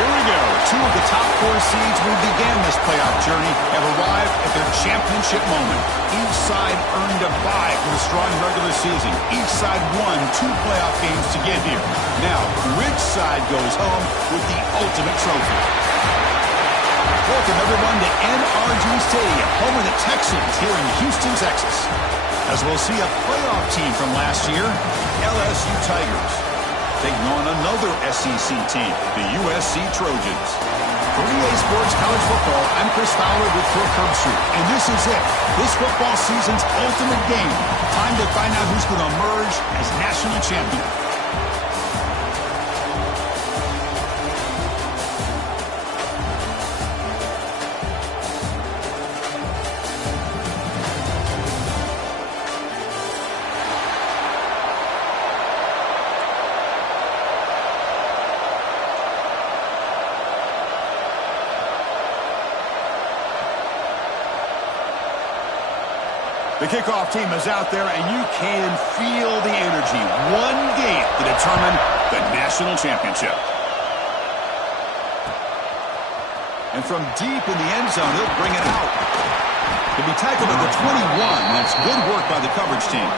Here we go. Two of the top four seeds who began this playoff journey have arrived at their championship moment. Each side earned a bye for the strong regular season. Each side won 2 playoff games to get here. Now, which side goes home with the ultimate trophy? Welcome, everyone, to NRG Stadium, home of the Texans here in Houston, Texas. As we'll see a playoff team from last year, LSU Tigers, taking on another SEC team, the USC Trojans. For EA Sports College Football, I'm Chris Fowler with Kirk Herbstreit, and this is it. This football season's ultimate game. Time to find out who's going to emerge as national champion. The kickoff team is out there, and you can feel the energy. One game to determine the national championship. And from deep in the end zone, he'll bring it out. He'll be tackled at the 21. That's good work by the coverage team.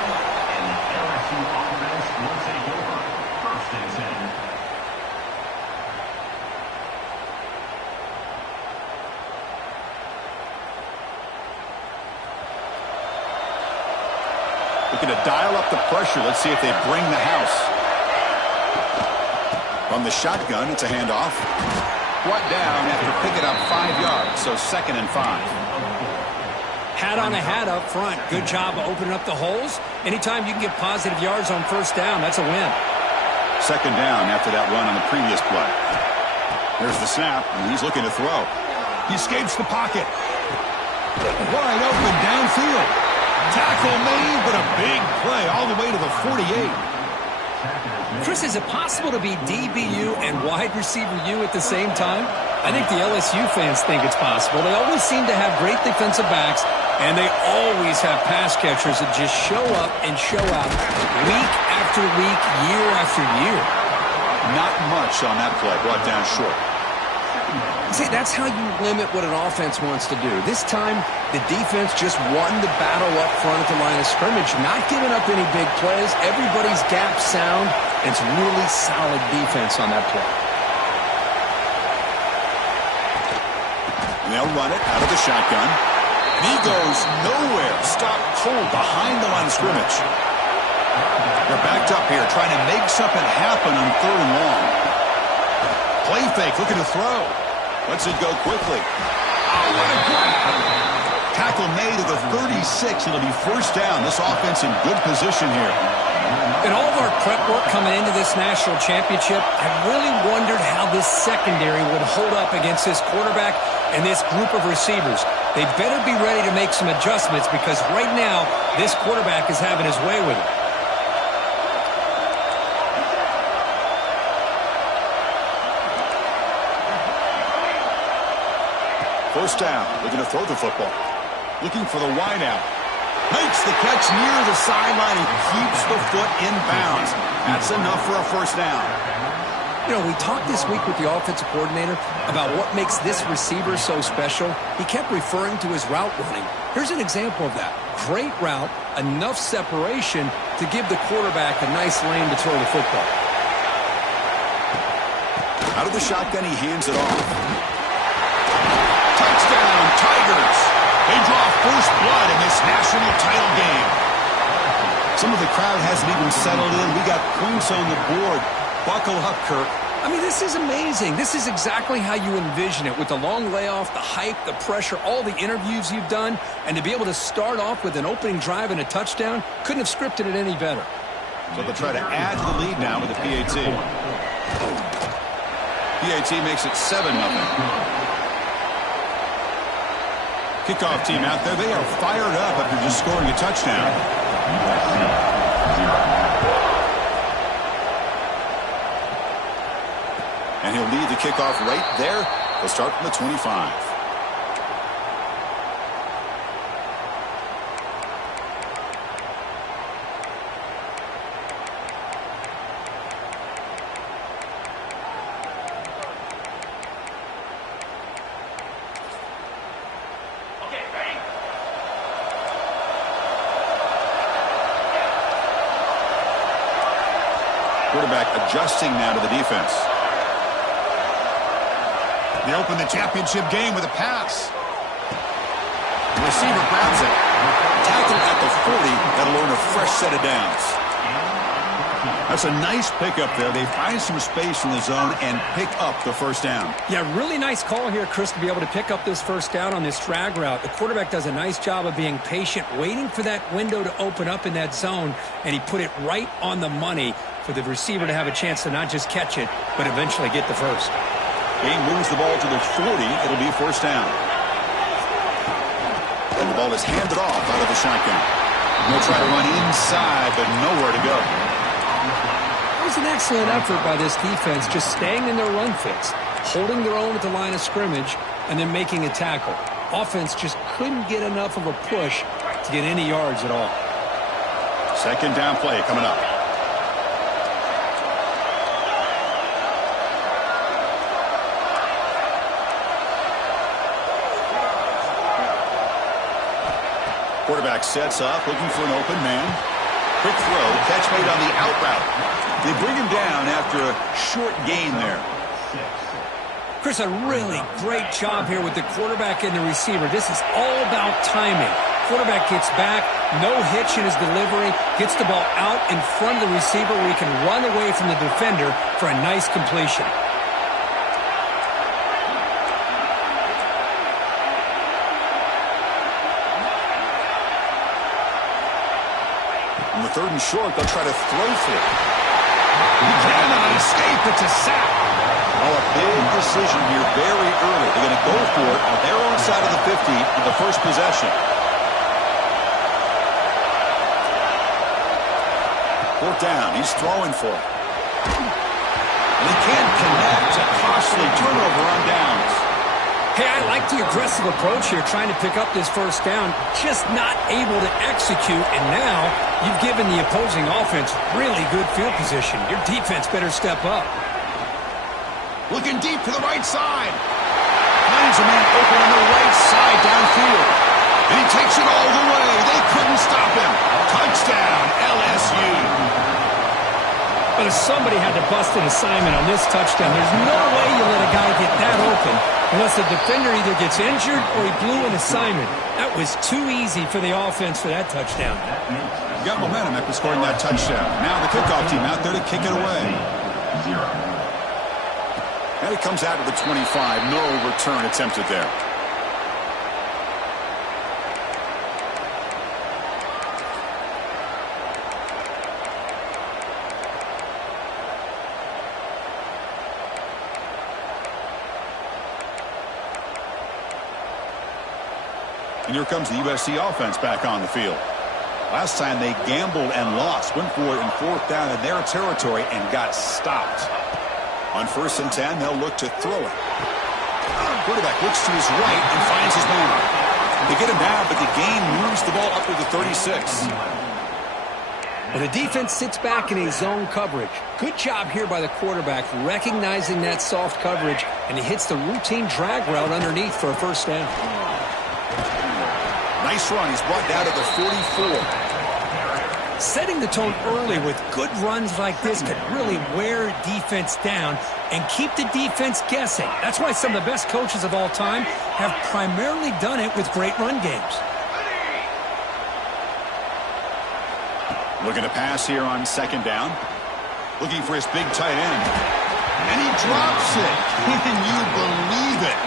Looking to dial up the pressure. Let's see if they bring the house. From the shotgun, it's a handoff. Brought down after picking up 5 yards, so 2nd and 5. Hat on a hat up front. Good job of opening up the holes. Anytime you can get positive yards on first down, that's a win. 2nd down after that run on the previous play. There's the snap, and he's looking to throw. He escapes the pocket. Wide open downfield. Tackle made, but a big play all the way to the 48. Chris, is it possible to be DBU and wide receiver U at the same time? I think the LSU fans think it's possible. They always seem to have great defensive backs, and they always have pass catchers that just show up and show out week after week, year after year. Not much on that play, brought down short. See, that's how you limit what an offense wants to do. This time, the defense just won the battle up front at the line of scrimmage, not giving up any big plays. Everybody's gap sound. It's really solid defense on that play. And they'll run it out of the shotgun. And he goes nowhere. Stopped cold behind the line of scrimmage. They're backed up here, trying to make something happen on 3rd and long. Play fake, looking to throw. Lets it go quickly. Oh, what a grab! Tackle made at the 36. It'll be 1st down. This offense in good position here. In all of our prep work coming into this national championship, I really wondered how this secondary would hold up against this quarterback and this group of receivers. They better be ready to make some adjustments because right now, this quarterback is having his way with it. 1st down, looking to throw the football. Looking for the wideout. Makes the catch near the sideline and keeps the foot in bounds. That's enough for a 1st down. You know, we talked this week with the offensive coordinator about what makes this receiver so special. He kept referring to his route running. Here's an example of that. Great route, enough separation to give the quarterback a nice lane to throw the football. Out of the shotgun, he hands it off. Touchdown, Tigers. They draw first blood in this national title game. Some of the crowd hasn't even settled in. We got points on the board. Buckle up, Kirk. I mean, this is amazing. This is exactly how you envision it with the long layoff, the hype, the pressure, all the interviews you've done, and to be able to start off with an opening drive and a touchdown, couldn't have scripted it any better. So they'll try to add to the lead now with the PAT. PAT makes it 7-0. Kickoff team out there. They are fired up after just scoring a touchdown. And he'll lead the kickoff right there. They'll start from the 25. quarterback adjusting now to the defense. They open the championship game with a pass. The receiver grabs it. Tackled at the 40. That'll earn a fresh set of downs. That's a nice pickup there. They find some space in the zone and pick up the first down. Yeah, really nice call here, Chris, to be able to pick up this first down on this drag route. The quarterback does a nice job of being patient, waiting for that window to open up in that zone, and he put it right on the money for the receiver to have a chance to not just catch it, but eventually get the first. He moves the ball to the 40. It'll be first down. And the ball is handed off out of the shotgun. They'll try to run inside, but nowhere to go. It was an excellent effort by this defense, just staying in their run fits, holding their own at the line of scrimmage, and then making a tackle. Offense just couldn't get enough of a push to get any yards at all. Second down play coming up. Quarterback sets up, looking for an open man. Quick throw, catch made on the out route. They bring him down after a short gain there. Chris, a really great job here with the quarterback and the receiver. This is all about timing. Quarterback gets back, no hitch in his delivery, gets the ball out in front of the receiver where he can run away from the defender for a nice completion. On the 3rd and short, they'll try to throw for it. He cannot escape. It's a sack. Oh, a big decision here very early. They're going to go for it on their own side of the 50 on the first possession. 4th down. He's throwing for it. And he can't connect. A costly turnover on downs. Hey, I like the aggressive approach here, trying to pick up this first down, just not able to execute, and now you've given the opposing offense really good field position. Your defense better step up. Looking deep to the right side. Finds a man open on the right side downfield. And he takes it all the way. They couldn't stop him. Touchdown, LSU. But if somebody had to bust an assignment on this touchdown, there's no way you let a guy get that open unless the defender either gets injured or he blew an assignment. That was too easy for the offense for that touchdown. Got momentum after scoring that touchdown. Now the kickoff team out there to kick it away. And it comes out to the 25. No return attempted there. And here comes the USC offense back on the field. Last time they gambled and lost. Went for it in 4th down in their territory and got stopped. On 1st and 10, they'll look to throw it. Quarterback looks to his right and finds his man. They get him down, but the gain moves the ball up to the 36. Well, the defense sits back in a zone coverage. Good job here by the quarterback, recognizing that soft coverage, and he hits the routine drag route underneath for a first down. Nice run. He's brought down to the 44. Setting the tone early with good runs like this could really wear defense down and keep the defense guessing. That's why some of the best coaches of all time have primarily done it with great run games. Looking to pass here on 2nd down. Looking for his big tight end. And he drops it. Can you believe it?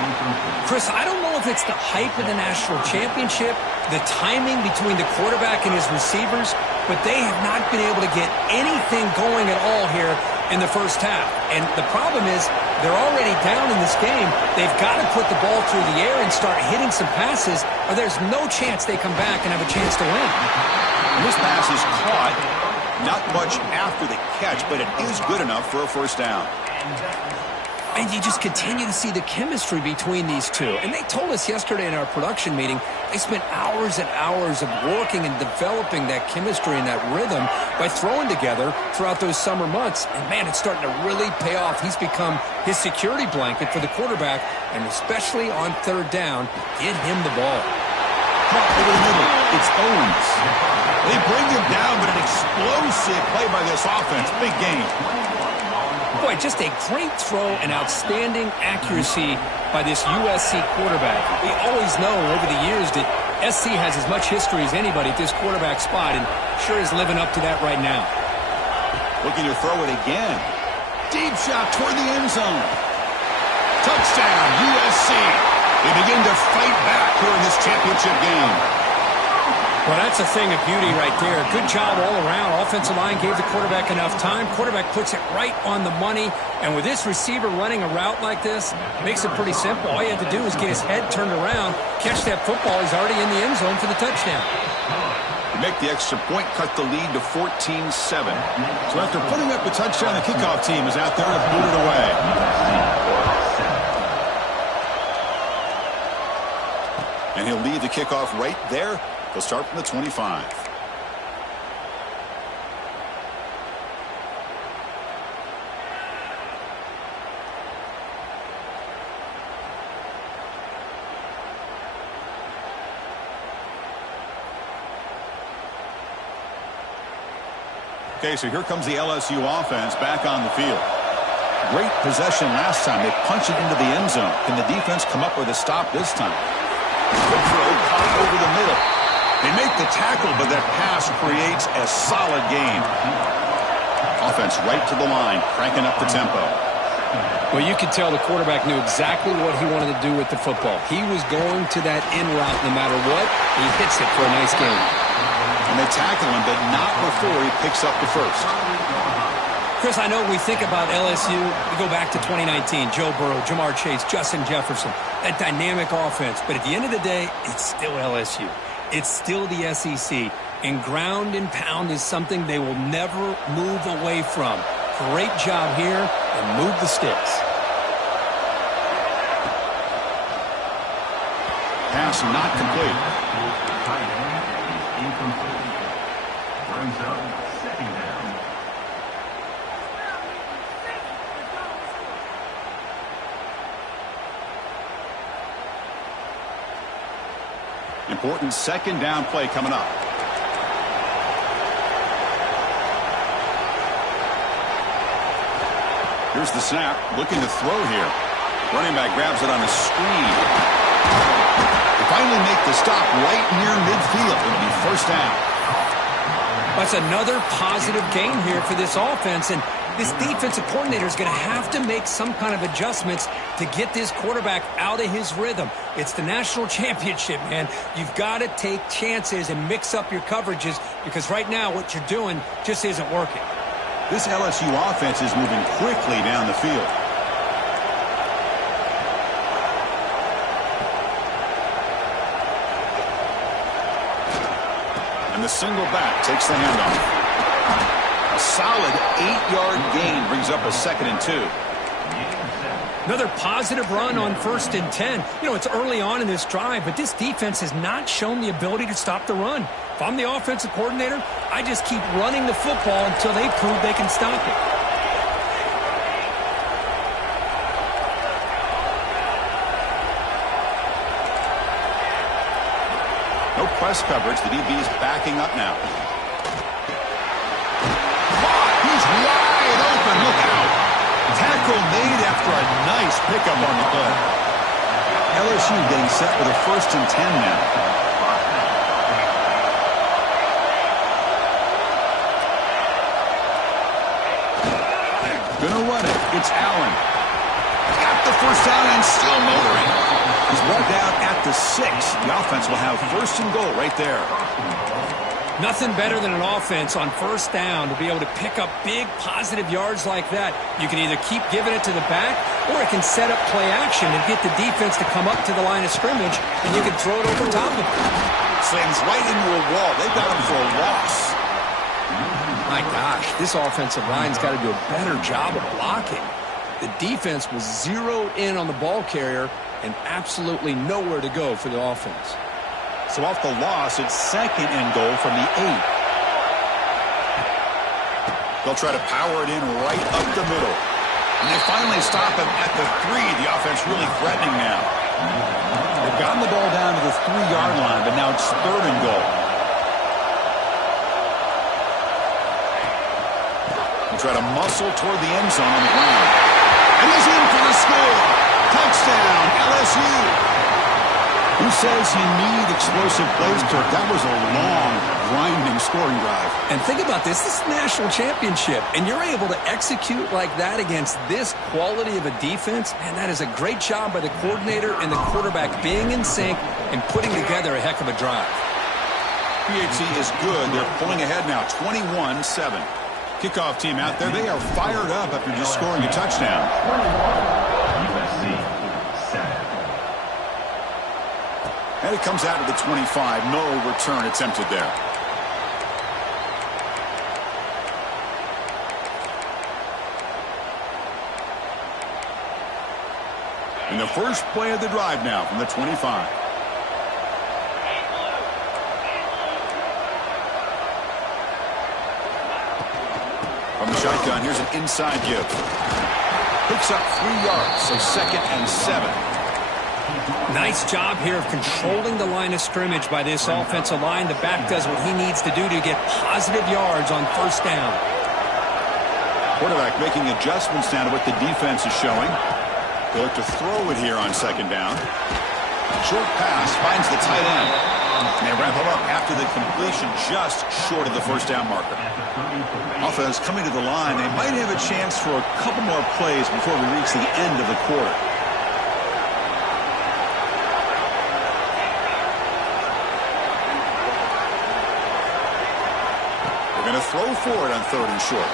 Chris, I don't know if it's the hype of the national championship, the timing between the quarterback and his receivers, but they have not been able to get anything going at all here in the first half. And the problem is they're already down in this game. They've got to put the ball through the air and start hitting some passes, or there's no chance they come back and have a chance to win. And this pass is caught. Not much after the catch, but it is good enough for a first down. And you just continue to see the chemistry between these two. And they told us yesterday in our production meeting, they spent hours and hours of working and developing that chemistry and that rhythm by throwing together throughout those summer months. And, man, it's starting to really pay off. He's become his security blanket for the quarterback, and especially on 3rd down, get him the ball. Caught over the middle. It's Owens. They bring him down, but an explosive play by this offense. Big game. Boy, just a great throw and outstanding accuracy by this USC quarterback. We always know over the years that SC has as much history as anybody at this quarterback spot, and sure is living up to that right now. Looking to throw it again. Deep shot toward the end zone. Touchdown, USC. They begin to fight back here in this championship game. Well, that's a thing of beauty right there. Good job all around. Offensive line gave the quarterback enough time. Quarterback puts it right on the money. And with this receiver running a route like this, makes it pretty simple. All you have to do is get his head turned around, catch that football. He's already in the end zone for the touchdown. To make the extra point, cut the lead to 14-7. So after putting up the touchdown, the kickoff team is out there to boot it away. And he'll lead the kickoff right there. They'll start from the 25. Okay, so here comes the LSU offense back on the field. Great possession last time. They punched it into the end zone. Can the defense come up with a stop this time? Good throw, caught over the middle. They make the tackle, but that pass creates a solid gain. Offense right to the line, cranking up the tempo. Well, you could tell the quarterback knew exactly what he wanted to do with the football. He was going to that in route no matter what. He hits it for a nice gain. And they tackle him, but not before he picks up the first. Chris, I know we think about LSU. We go back to 2019. Joe Burrow, Jamar Chase, Justin Jefferson. That dynamic offense. But at the end of the day, it's still LSU. It's still the SEC, and ground and pound is something they will never move away from. Great job here, and move the sticks. Pass not complete. Incomplete. Brings up second down. Important second down play coming up. Here's the snap, looking to throw here. Running back grabs it on a screen. They finally make the stop right near midfield. It'll be first down. That's another positive gain here for this offense, and this defensive coordinator is going to have to make some kind of adjustments to get this quarterback out of his rhythm. It's the national championship, man. You've got to take chances and mix up your coverages because right now what you're doing just isn't working. This LSU offense is moving quickly down the field. And the single back takes the handoff. A solid 8-yard gain brings up a 2nd and 2. Another positive run on 1st and 10. You know, it's early on in this drive, but this defense has not shown the ability to stop the run. If I'm the offensive coordinator, I just keep running the football until they prove they can stop it. No press coverage. The DB's backing up now. He's wide open. Look out. Tackle made after a nice pickup on the play. LSU getting set for the 1st and 10 now. Gonna run it. It's Allen. Got the first down and still motoring. He's brought down at the 6. The offense will have 1st and goal right there. Nothing better than an offense on 1st down to be able to pick up big positive yards like that. You can either keep giving it to the back or it can set up play action and get the defense to come up to the line of scrimmage and you can throw it over top of it. Slams right into a wall. They got him for a loss. My gosh, this offensive line's got to do a better job of blocking. The defense was zeroed in on the ball carrier and absolutely nowhere to go for the offense. So off the loss, it's 2nd and goal from the 8. They'll try to power it in right up the middle. And they finally stop him at the 3. The offense really threatening now. They've gotten the ball down to the 3-yard line, but now it's 3rd and goal. They try to muscle toward the end zone on the ground. And he's in for the score. Touchdown, LSU. Who says you need explosive plays, Kirk? That was a long, grinding scoring drive. And think about this. This is the national championship, and you're able to execute like that against this quality of a defense. Man, that is a great job by the coordinator and the quarterback being in sync and putting together a heck of a drive. PHC is good. They're pulling ahead now, 21-7. Kickoff team out there. They are fired up after just scoring a touchdown. USC 7. And it comes out to the 25. No return attempted there. And the first play of the drive now from the 25. From the shotgun, here's an inside give. Picks up 3 yards, so 2nd and 7. Nice job here of controlling the line of scrimmage by this offensive line. The back does what he needs to do to get positive yards on 1st down. Quarterback making adjustments down to what the defense is showing. They look to throw it here on 2nd down. Short pass finds the tight end. And they wrap him up after the completion just short of the 1st down marker. Offense coming to the line. They might have a chance for a couple more plays before we reach the end of the quarter. Going to throw for it on 3rd and short.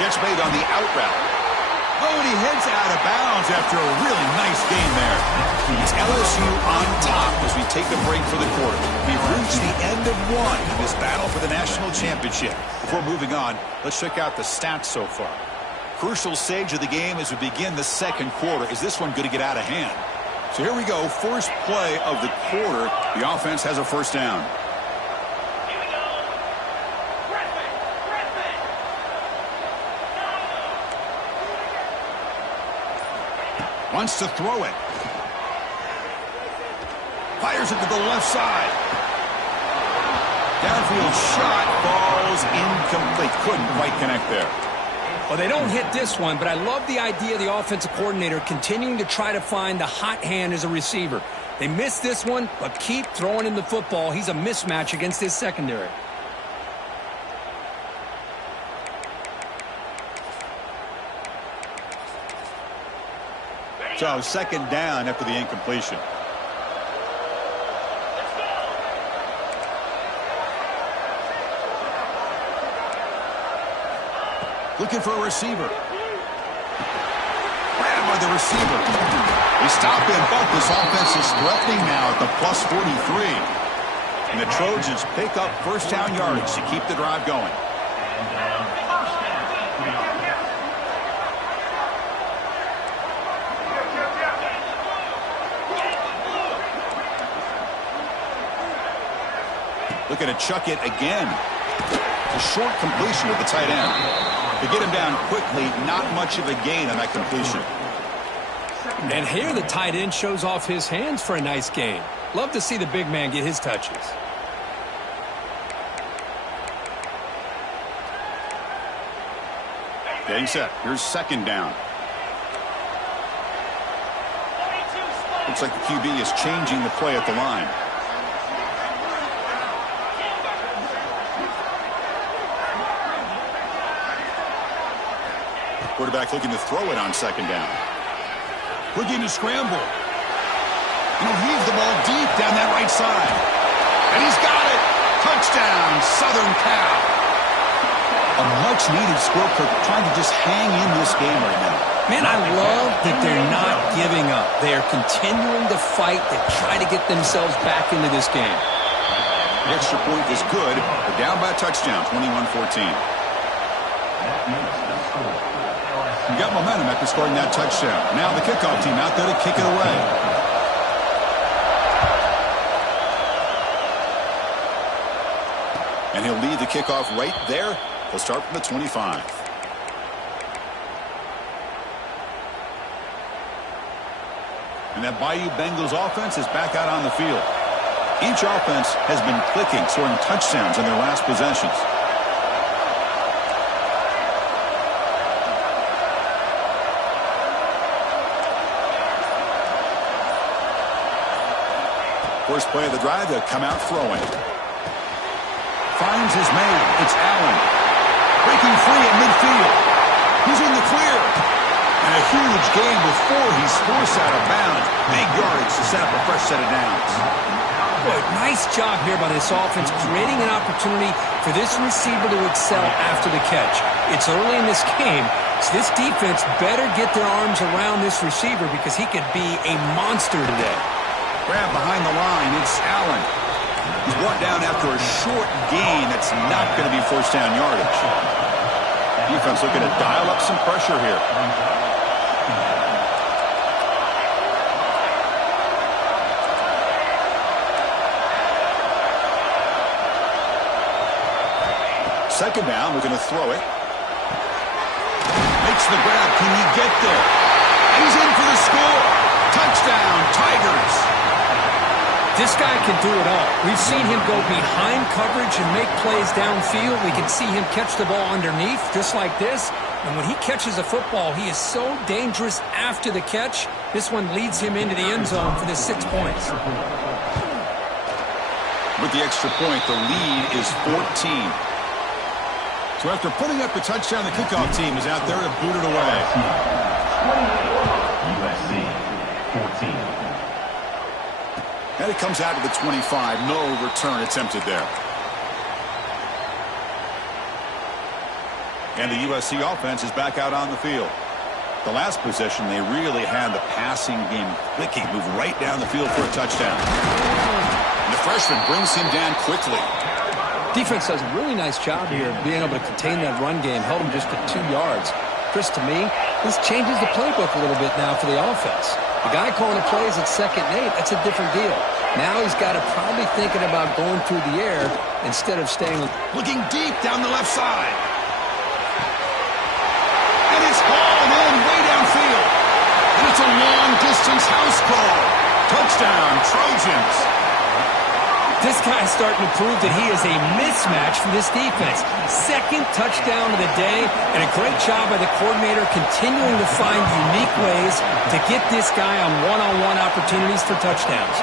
Catch made on the out route. Oh, and he heads out of bounds after a really nice game there. It's LSU on top as we take a break for the quarter. We've reached the end of one in this battle for the national championship. Before moving on, let's check out the stats so far. Crucial stage of the game as we begin the 2nd quarter. Is this one going to get out of hand? So here we go. First play of the quarter. The offense has a 1st down. Wants to throw it. Fires it to the left side. Downfield shot falls incomplete. Couldn't quite connect there. Well, they don't hit this one, but I love the idea of the offensive coordinator continuing to try to find the hot hand as a receiver. They missed this one, but keep throwing him the football. He's a mismatch against his secondary. So 2nd down after the incompletion. Looking for a receiver. Grabbed by the receiver. They stop him, but this offense is threatening now at the +43. And the Trojans pick up 1st down yardage to keep the drive going. Looking to chuck it again. A short completion with the tight end. To get him down quickly, not much of a gain on that completion. And here the tight end shows off his hands for a nice gain. Love to see the big man get his touches. Getting set. Here's 2nd down. Looks like the QB is changing the play at the line. Quarterback looking to throw it on 2nd down. Looking to scramble. He'll heave the ball deep down that right side. And he's got it. Touchdown, Southern Cal. A much-needed score, Kirk, trying to just hang in this game right now. Man, I love that they're not giving up. They are continuing to fight to try to get themselves back into this game. The extra point is good. They're down by a touchdown, 21-14. You got momentum after scoring that touchdown. Now the kickoff team out there to kick it away. And he'll lead the kickoff right there. He'll start from the 25. And that Bayou Bengals offense is back out on the field. Each offense has been clicking, scoring touchdowns in their last possessions. First play of the drive, they'll come out throwing. Finds his man. It's Allen. Breaking free at midfield. He's in the clear. And a huge gain before he's forced out of bounds. Big yardage to set up a fresh set of downs. Boy, nice job here by this offense, creating an opportunity for this receiver to excel after the catch. It's early in this game, so this defense better get their arms around this receiver because he could be a monster today. Grab behind the line. It's Allen. He's brought down after a short gain that's not going to be first down yardage. Defense looking to dial up some pressure here. Second down, we're going to throw it. Makes the grab. Can he get there? He's in for the score. Touchdown, Tigers. This guy can do it all. We've seen him go behind coverage and make plays downfield. We can see him catch the ball underneath, just like this. And when he catches a football, he is so dangerous after the catch. This one leads him into the end zone for the 6 points. With the extra point, the lead is 14. So after putting up the touchdown, the kickoff team is out there to boot it away. USC 14. And it comes out to the 25. No return attempted there. And the USC offense is back out on the field. The last possession, they really had the passing game clicking. Move right down the field for a touchdown. And the freshman brings him down quickly. Defense does a really nice job here of being able to contain that run game, held him just at 2 yards. Chris, to me, this changes the playbook a little bit now for the offense. The guy calling the plays at 2nd and 8, that's a different deal. Now he's got to probably thinking about going through the air instead of staying. Looking deep down the left side. And it's hauled in way downfield. And it's a long-distance house call. Touchdown, Trojans. This guy's starting to prove that he is a mismatch for this defense. 2nd touchdown of the day, and a great job by the coordinator continuing to find unique ways to get this guy on one-on-one opportunities for touchdowns.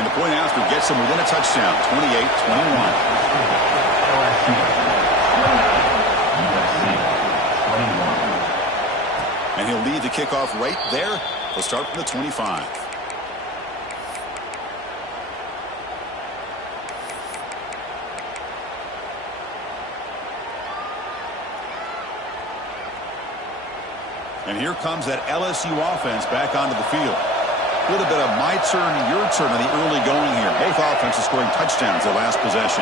And the point after gets him within a touchdown, 28-21. And he'll lead the kickoff right there. He'll start from the 25. And here comes that LSU offense back onto the field. A little bit of my turn, your turn in the early going here. Both offenses scoring touchdowns their last possession.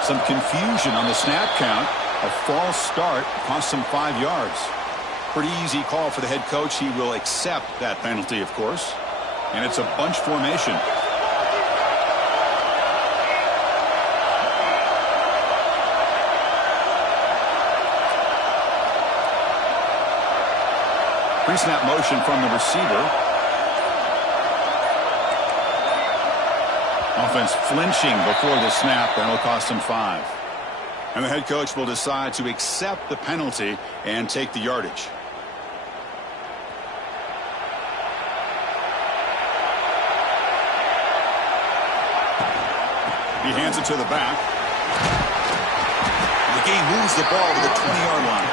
Some confusion on the snap count. A false start cost them 5 yards. Pretty easy call for the head coach. He will accept that penalty, of course. And it's a bunch formation. Pre-snap motion from the receiver. Offense flinching before the snap, and it'll cost him 5. And the head coach will decide to accept the penalty and take the yardage. He hands it to the back. The game moves the ball to the 20-yard line.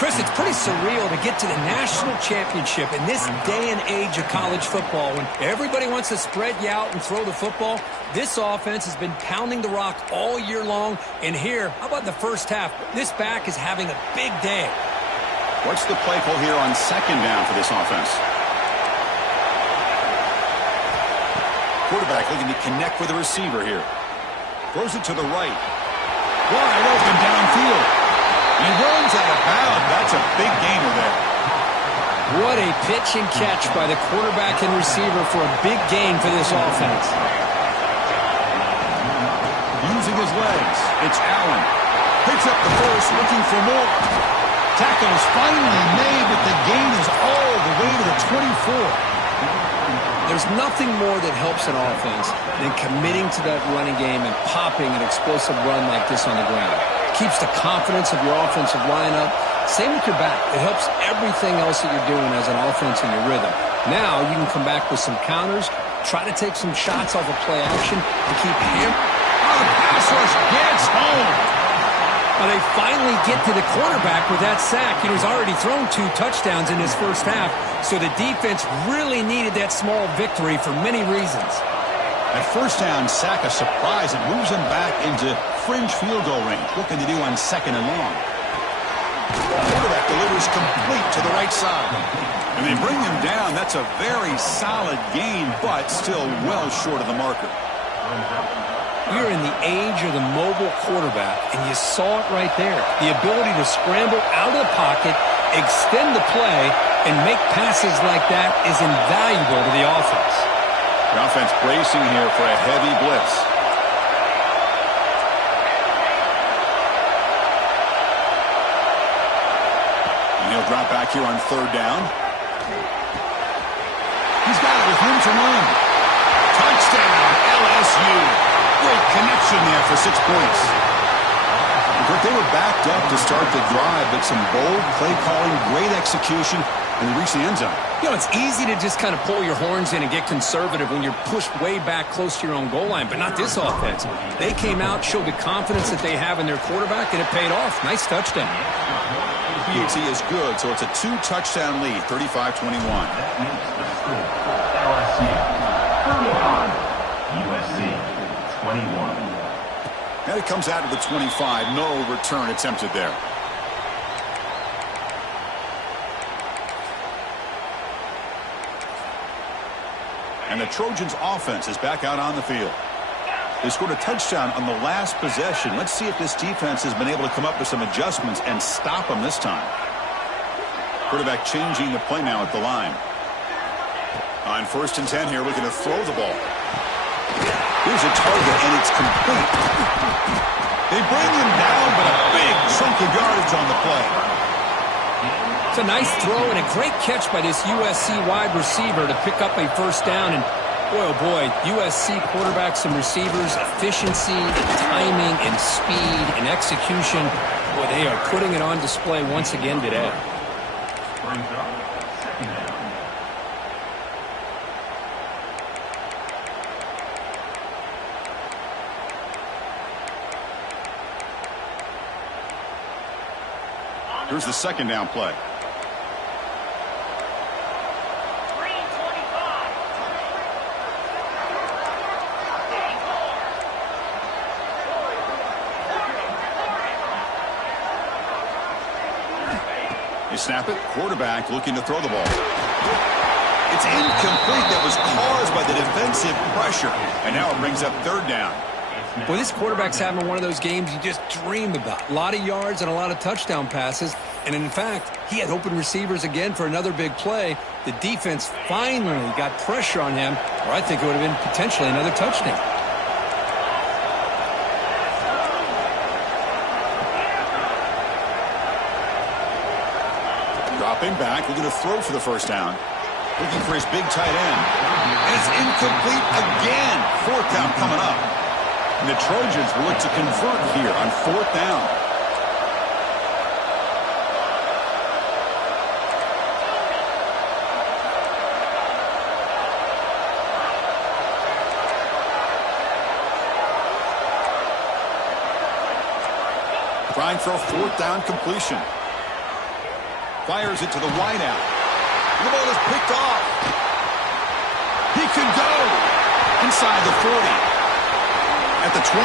Chris, it's pretty surreal to get to the national championship in this day and age of college football when everybody wants to spread you out and throw the football. This offense has been pounding the rock all year long. And here, how about the first half? This back is having a big day. What's the play call here on 2nd down for this offense? Quarterback looking to connect with the receiver here. Throws it to the right. Wide open downfield. He runs out of bounds. That's a big gainer there. What a pitch and catch by the quarterback and receiver for a big gain for this offense. Using his legs, it's Allen. Picks up the force, looking for more. Tackle is finally made, but the gain is all the way to the 24. There's nothing more that helps an offense than committing to that running game and popping an explosive run like this on the ground. Keeps the confidence of your offensive lineup. Same with your back. It helps everything else that you're doing as an offense in your rhythm. Now you can come back with some counters, try to take some shots off of play action, and keep him. Oh, the pass rush gets home. Well, they finally get to the quarterback with that sack. He's already thrown 2 touchdowns in his first half, so the defense really needed that small victory for many reasons. That first down sack, a surprise. It moves him back into fringe field goal range. What can they do on 2nd and long? The quarterback delivers complete to the right side. And they bring him down. That's a very solid gain, but still well short of the marker. You're in the age of the mobile quarterback, and you saw it right there. The ability to scramble out of the pocket, extend the play, and make passes like that is invaluable to the offense. The offense bracing here for a heavy blitz. And he'll drop back here on 3rd down. He's got it with room to run. Touchdown, LSU. Great connection there for 6 points. They were backed up to start the drive, but some bold play calling, great execution, and they reached the end zone. It's easy to just kind of pull your horns in and get conservative when you're pushed way back close to your own goal line, but not this offense. They came out, showed the confidence that they have in their quarterback, and it paid off. Nice touchdown. PAT is good, so it's a 2-touchdown lead, 35-21. LSU 31, USC 21. And it comes out of the 25. No return attempted there. And the Trojans' offense is back out on the field. They scored a touchdown on the last possession. Let's see if this defense has been able to come up with some adjustments and stop them this time. Quarterback changing the play now at the line. On 1st and 10 here, looking to throw the ball. Here's a target, and it's complete. They bring him down, but a big chunk of yardage on the play. It's a nice throw and a great catch by this USC wide receiver to pick up a 1st down. And boy, oh boy, USC quarterbacks and receivers, efficiency, and timing, and speed, and execution. Boy, they are putting it on display once again today. Brings up 2nd down. Here's the 2nd down play. They snap it. Quarterback looking to throw the ball. It's incomplete. That was caused by the defensive pressure. And now it brings up 3rd down. Well, this quarterback's having one of those games you just dream about. A lot of yards and a lot of touchdown passes. And in fact, he had open receivers again for another big play. The defense finally got pressure on him, or I think it would have been potentially another touchdown. Dropping back, looking to throw for the 1st down. Looking for his big tight end. And it's incomplete again. 4th down coming up. And the Trojans will look to convert here on 4th down. Trying for a 4th down completion. Fires it to the wideout. The ball is picked off. He can go inside the 40. At the 20.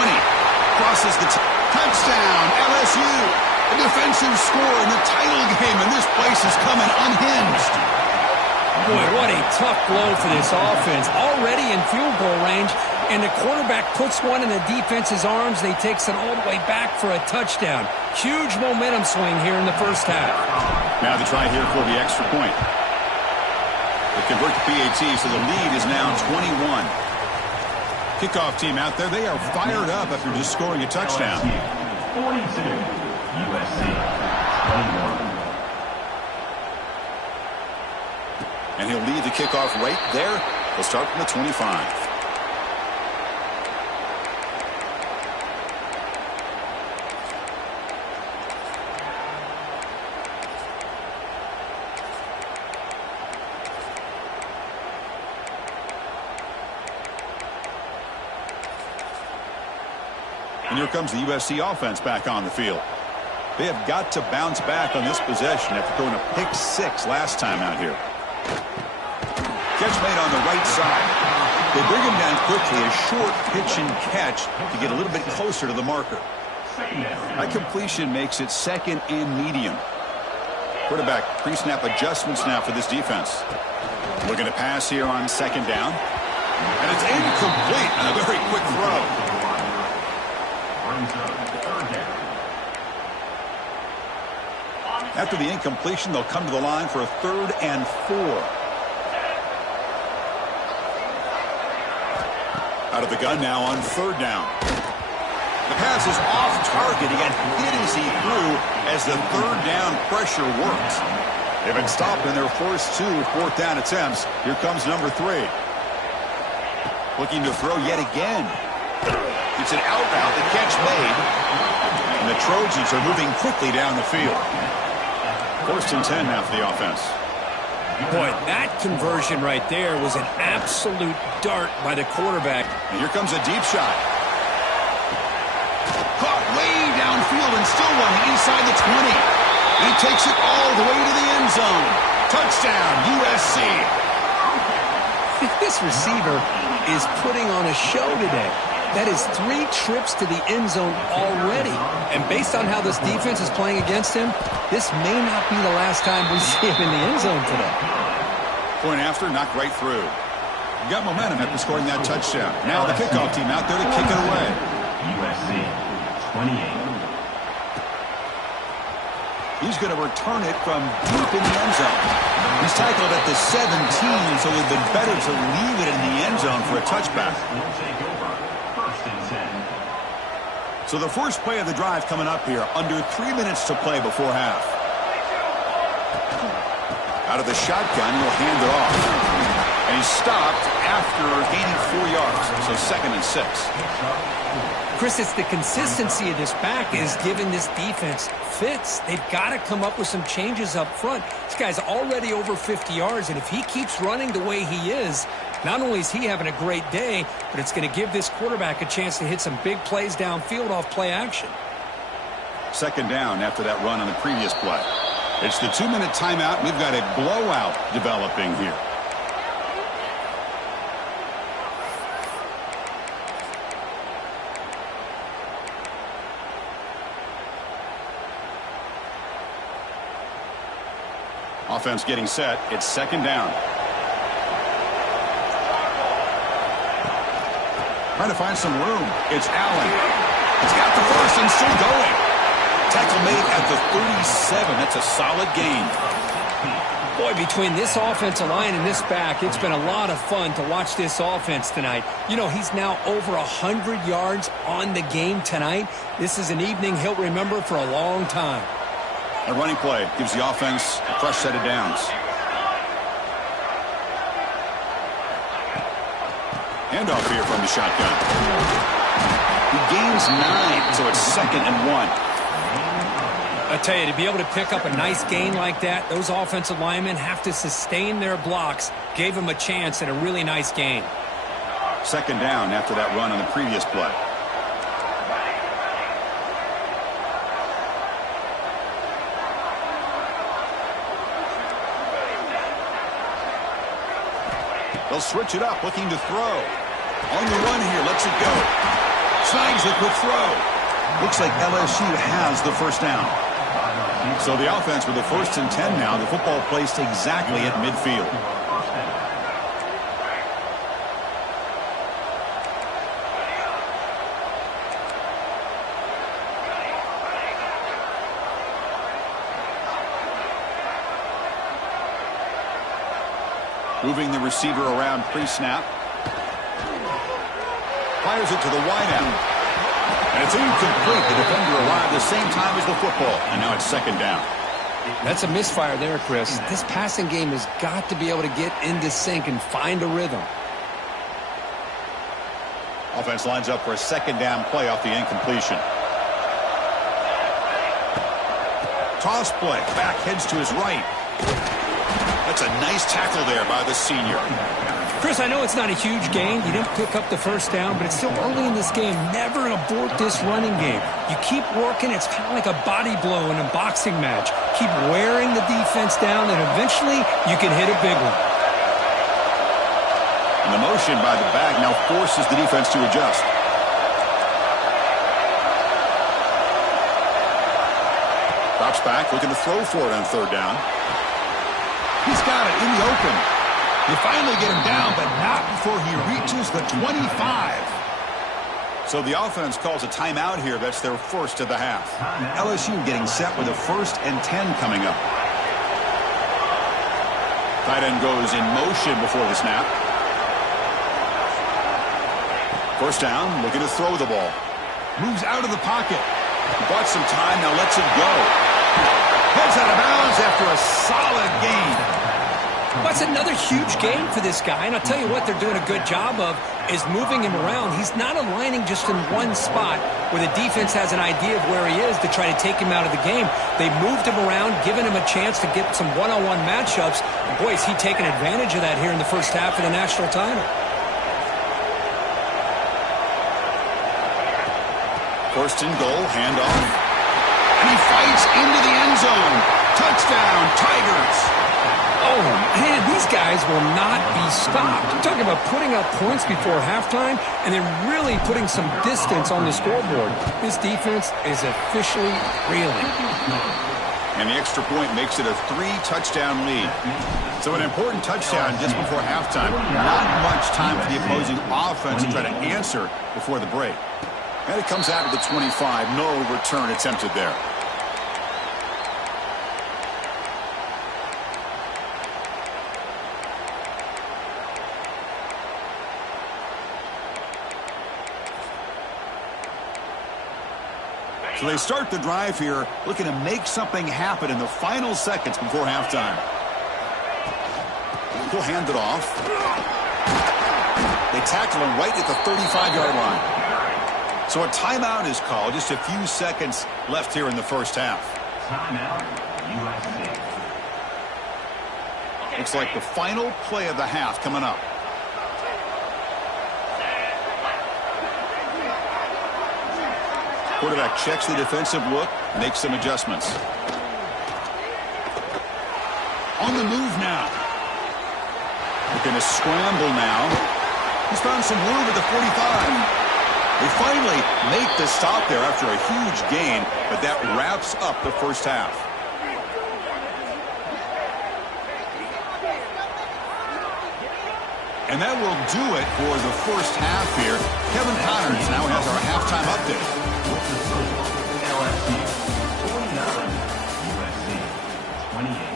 Crosses the touchdown. LSU. A defensive score in the title game, and this place is coming unhinged. Boy, what a tough blow for this offense. Already in field goal range, and the quarterback puts one in the defense's arms, and he takes it all the way back for a touchdown. Huge momentum swing here in the 1st half. Now they try here for the extra point. They convert to PAT, so the lead is now 21. Kickoff team out there, they are fired up after just scoring a touchdown. 42, USC 21. And he'll lead the kickoff right there. He'll start from the 25. And here comes the USC offense back on the field. They have got to bounce back on this possession after throwing a pick 6 last time out here. Catch made on the right side. They bring him down quickly, a short pitch and catch to get a little bit closer to the marker. That completion makes it second and medium. Quarterback pre-snap adjustments now for this defense. Looking to pass here on second down. And it's incomplete on a very quick throw. After the incompletion, they'll come to the line for a 3rd and 4. Out of the gun now on 3rd down. The pass is off target. He got hit as he threw as the 3rd down pressure works. They've been stopped in their first 2 4th down attempts. Here comes number 3. Looking to throw yet again. It's an out route, the catch made. And the Trojans are moving quickly down the field. 1st and 10 now for the offense. Boy, that conversion right there was an absolute dart by the quarterback. And here comes a deep shot. Caught way downfield and still one inside the 20. He takes it all the way to the end zone. Touchdown, USC. This receiver is putting on a show today. That is 3 trips to the end zone already. And based on how this defense is playing against him, this may not be the last time we see him in the end zone today. Point after, knocked right through. Got momentum after scoring that touchdown. Now the kickoff team out there to kick it away. USC 28. He's going to return it from deep in the end zone. He's tackled at the 17, so it would have been better to leave it in the end zone for a touchback. So the first play of the drive coming up here, under 3 minutes to play before half. Out of the shotgun, he'll hand it off. And he's stopped after gaining 4 yards, so 2nd and 6. Chris, it's the consistency of this back is giving this defense fits. They've got to come up with some changes up front. This guy's already over 50 yards, and if he keeps running the way he is, not only is he having a great day, but it's going to give this quarterback a chance to hit some big plays downfield off play action. 2nd down after that run on the previous play. It's the 2-minute timeout. We've got a blowout developing here. Offense getting set. It's 2nd down. Trying to find some room. It's Allen. He's got the first and still going. Tackle made at the 37. That's a solid gain. Boy, between this offensive line and this back, it's been a lot of fun to watch this offense tonight. You know, he's now over 100 yards on the game tonight. This is an evening he'll remember for a long time. A running play gives the offense a fresh set of downs. Handoff here from the shotgun. He gains 9, so it's 2nd and 1. I tell you, to be able to pick up a nice gain like that, those offensive linemen have to sustain their blocks. Gave him a chance at a really nice gain. 2nd down after that run on the previous play. They'll switch it up, looking to throw. On the run here, lets it go. Snags it with throw. Looks like LSU has the first down. So the offense with the 1st and 10 now. The football placed exactly at midfield. Moving the receiver around pre-snap. Fires it to the wideout. And it's incomplete. The defender arrived the same time as the football, and now it's second down. That's a misfire there, Chris. This passing game has got to be able to get into sync and find a rhythm. Offense lines up for a second down play off the incompletion. Toss play. Back heads to his right. That's a nice tackle there by the senior. Chris, I know it's not a huge gain. You didn't pick up the first down, but it's still early in this game. Never abort this running game. You keep working. It's kind of like a body blow in a boxing match. Keep wearing the defense down, and eventually you can hit a big one. And the motion by the back now forces the defense to adjust. Drops back, looking to throw for it on third down. He's got it in the open. You finally get him down, but not before he reaches the 25. So the offense calls a timeout here. That's their first of the half. LSU getting set with a 1st and 10 coming up. Tight end goes in motion before the snap. First down, looking to throw the ball. Moves out of the pocket. Bought some time, now lets it go. Heads out of bounds after a solid gain. That's another huge game for this guy, and I'll tell you what they're doing a good job of is moving him around. He's not aligning just in one spot where the defense has an idea of where he is to try to take him out of the game. They moved him around, giving him a chance to get some one-on-one matchups. And boy, is he taking advantage of that here in the first half of the national title. First and goal, handoff. And he fights into the end zone. Touchdown, Tigers. Oh, man, these guys will not be stopped. You're talking about putting up points before halftime and then really putting some distance on the scoreboard. This defense is officially reeling. And the extra point makes it a 3-touchdown lead. So an important touchdown just before halftime. Not much time for the opposing offense to try to answer before the break. And it comes out to the 25. No return attempted there. So they start the drive here, looking to make something happen in the final seconds before halftime. He'll hand it off. They tackle him right at the 35-yard line. So a timeout is called. Just a few seconds left here in the first half. Timeout, USC. Looks like the final play of the half coming up. Quarterback checks the defensive look, makes some adjustments. On the move now. Looking to scramble now. He's found some room at the 45. They finally make the stop there after a huge gain, but that wraps up the first half. And that will do it for the first half here. Kevin Connors now has our halftime update. LSU 49, USC 28.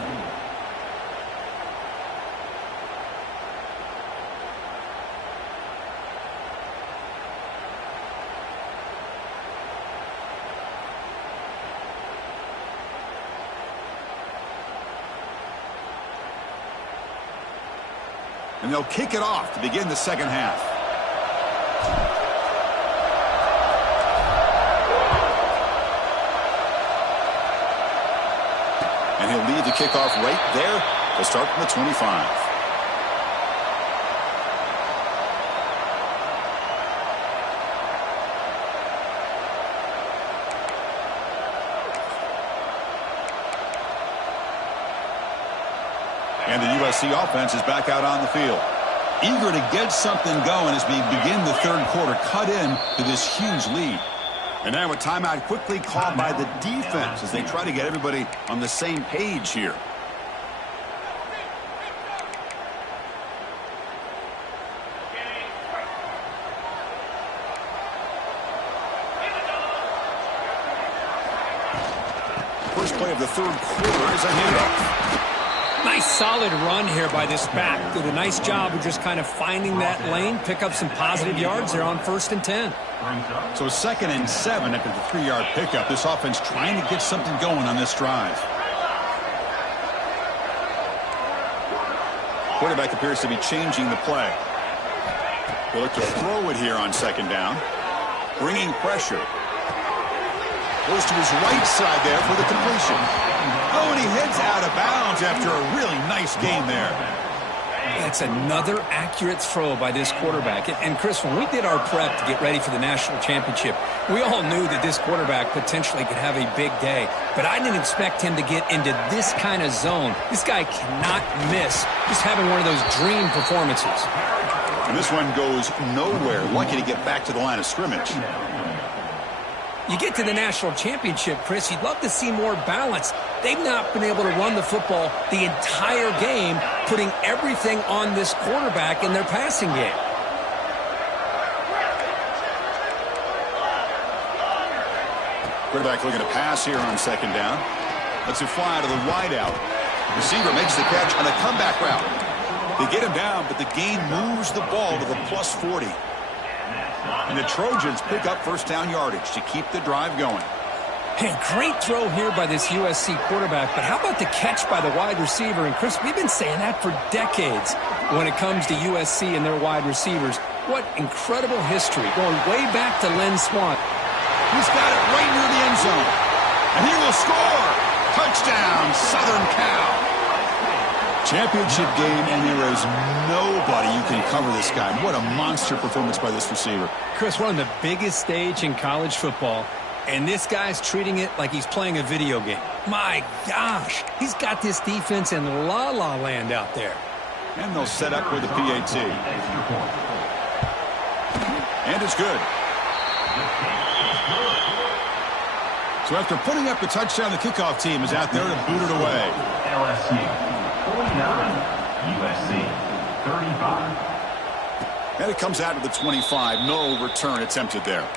And they'll kick it off to begin the second half. And he'll lead the kickoff right there to start from the 25. And the USC offense is back out on the field. Eager to get something going as we begin the third quarter, cut in to this huge lead. And now a timeout quickly called by the defense as they try to get everybody on the same page here. First play of the third quarter is a handoff. Nice solid run here by this back. Did a nice job of just kind of finding that lane, pick up some positive yards there on 1st and 10. So 2nd and 7 after the 3-yard pickup. This offense trying to get something going on this drive. Quarterback appears to be changing the play. They'll look to throw it here on 2nd down. Bringing pressure. Goes to his right side there for the completion. Oh, and he heads out of bounds after a really nice game there. That's another accurate throw by this quarterback. And Chris, when we did our prep to get ready for the national championship, we all knew that this quarterback potentially could have a big day. But I didn't expect him to get into this kind of zone. This guy cannot miss. Just having one of those dream performances. And this one goes nowhere. Lucky to get back to the line of scrimmage. You get to the national championship, Chris, you'd love to see more balance. They've not been able to run the football the entire game, putting everything on this quarterback in their passing game. Quarterback looking to pass here on 2nd down. Lets it fly to the wideout. Receiver makes the catch on a comeback route. They get him down, but the gain moves the ball to the +40. And the Trojans pick up 1st down yardage to keep the drive going. Hey, great throw here by this USC quarterback, but how about the catch by the wide receiver? And Chris, we've been saying that for decades when it comes to USC and their wide receivers. What incredible history, going way back to Lynn Swann. He's got it right near the end zone. And he will score. Touchdown, Southern Cal. Championship game, and there is nobody you can cover this guy. What a monster performance by this receiver. Chris, we're on the biggest stage in college football, and this guy's treating it like he's playing a video game. My gosh, he's got this defense in la-la land out there. And they'll set up with the PAT. And it's good. So after putting up the touchdown, the kickoff team is out there to boot it away. LSU 49, USC 35. And it comes out to the 25. No return attempted there.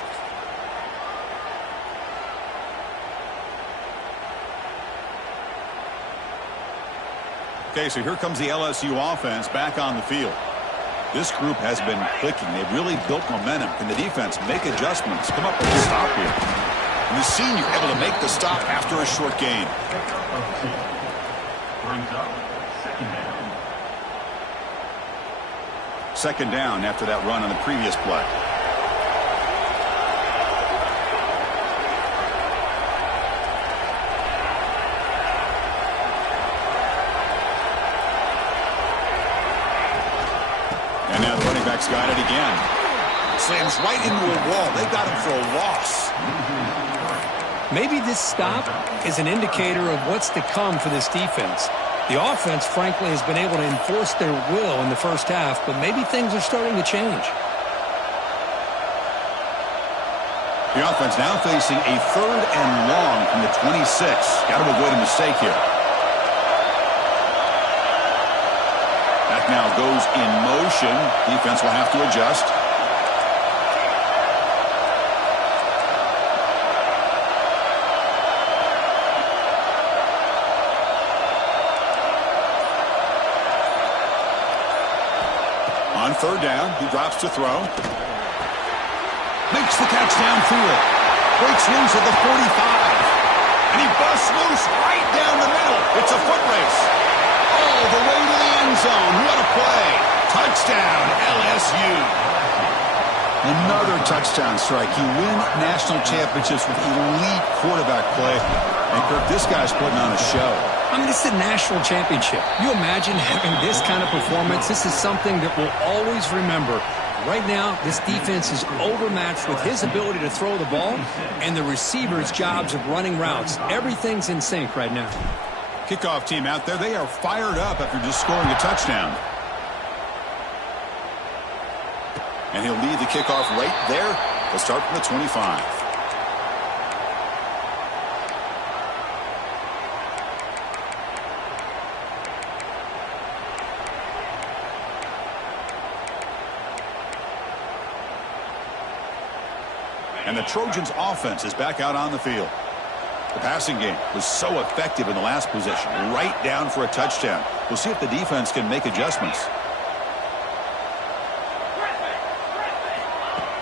Okay, so here comes the LSU offense back on the field. This group has been clicking. They've really built momentum. Can the defense make adjustments? Come up with a stop here. And the senior able to make the stop after a short gain. Brings up 2nd down. 2nd down after that run on the previous play. And now the running back's got it again. Slams right into a wall. They got him for a loss. Maybe this stop is an indicator of what's to come for this defense. The offense, frankly, has been able to enforce their will in the first half, but maybe things are starting to change. The offense now facing a 3rd and long from the 26. Got to avoid a mistake here. That now goes in motion. Defense will have to adjust. On 3rd down, he drops to throw. Makes the catch downfield. Breaks loose at the 45. And he busts loose right down the middle. It's a foot race. All the way to the end zone. What a play. Touchdown, LSU. Another touchdown strike. You win national championships with elite quarterback play. And Kirk, this guy's putting on a show. I mean, this is a national championship. You imagine having this kind of performance? This is something that we'll always remember. Right now, this defense is overmatched with his ability to throw the ball and the receiver's jobs of running routes. Everything's in sync right now. Kickoff team out there, they are fired up after just scoring a touchdown. And he'll lead the kickoff right there. They'll start from the 25. And the Trojans offense is back out on the field. The passing game was so effective in the last possession, right down for a touchdown. We'll see if the defense can make adjustments.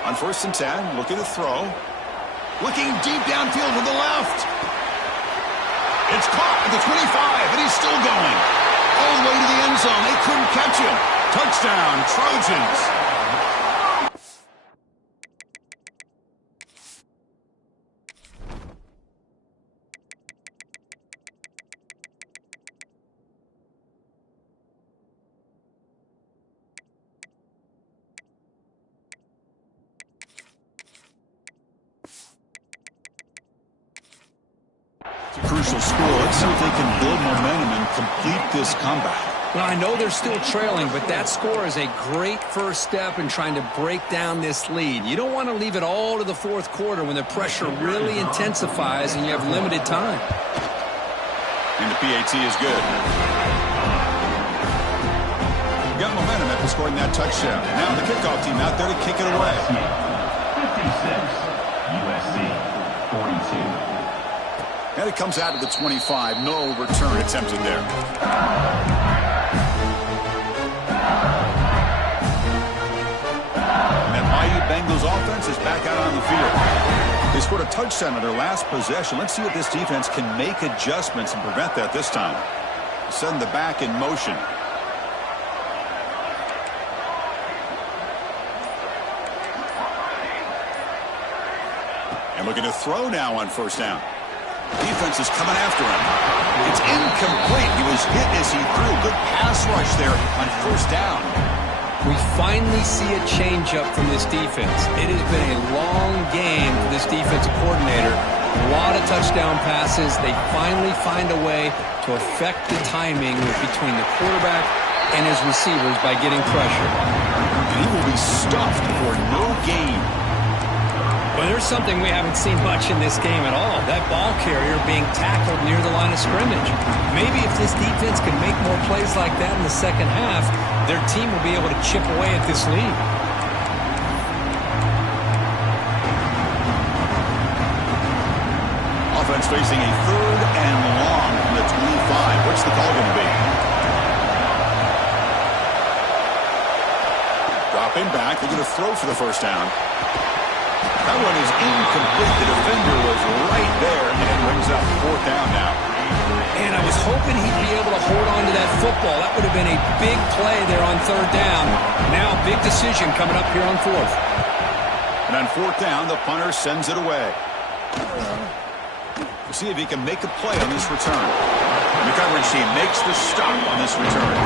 On 1st and 10, looking to throw. Looking deep downfield to the left. It's caught at the 25, and he's still going. All the way to the end zone. They couldn't catch him. Touchdown, Trojans. Crucial score. Let's see if they can build momentum and complete this comeback. Well, I know they're still trailing, but that score is a great first step in trying to break down this lead. You don't want to leave it all to the 4th quarter when the pressure really intensifies and you have limited time. And the PAT is good. Got momentum after scoring that touchdown. Now the kickoff team out there to kick it away. 56, USC 42. And it comes out of the 25. No return attempted there. And that mighty Bengals offense is back out on the field. They scored a touchdown on their last possession. Let's see if this defense can make adjustments and prevent that this time. Send the back in motion. And looking to throw now on 1st down. Defense is coming after him. It's incomplete. He was hit as he threw. Good pass rush there on 1st down. We finally see a change-up from this defense. It has been a long game for this defensive coordinator. A lot of touchdown passes. They finally find a way to affect the timing between the quarterback and his receivers by getting pressure. And he will be stuffed for no gain. Well, there's something we haven't seen much in this game at all. That ball carrier being tackled near the line of scrimmage. Maybe if this defense can make more plays like that in the second half, their team will be able to chip away at this lead. Offense facing a 3rd and long from the 25. What's the call going to be? Dropping back. They're going to throw for the 1st down. That one is incomplete. The defender was right there, and it brings up 4th down now. And I was hoping he'd be able to hold on to that football. That would have been a big play there on 3rd down. Now, big decision coming up here on 4th. And on 4th down, the punter sends it away. We'll see if he can make a play on this return. The coverage team makes the stop on this return.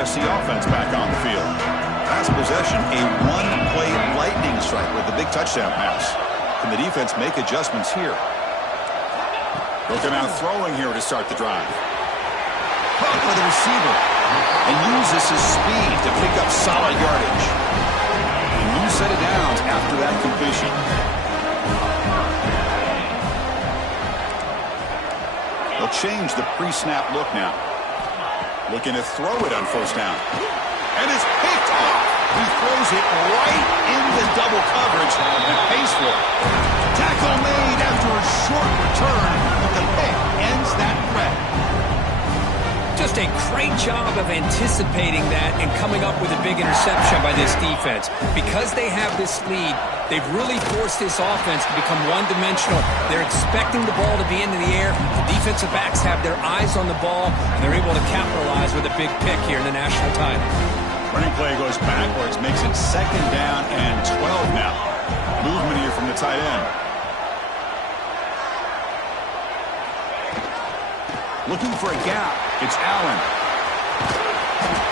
USC offense back on the field. Last possession, a 1-play lightning strike with a big touchdown pass. Can the defense make adjustments here? Looking out throwing here to start the drive. Caught by the receiver. And uses his speed to pick up solid yardage. A new set of downs after that completion. They'll change the pre-snap look now. Looking to throw it on 1st down. And it's picked off. He throws it right into double coverage and pays for it. Tackle made after a short return, but the pick ends that threat. Just a great job of anticipating that and coming up with a big interception by this defense. Because they have this lead, they've really forced this offense to become one-dimensional. They're expecting the ball to be into the air. The defensive backs have their eyes on the ball, and they're able to capitalize with a big pick here in the national title. Running play goes backwards, makes it 2nd down and 12 now. Movement here from the tight end. Looking for a gap. It's Allen.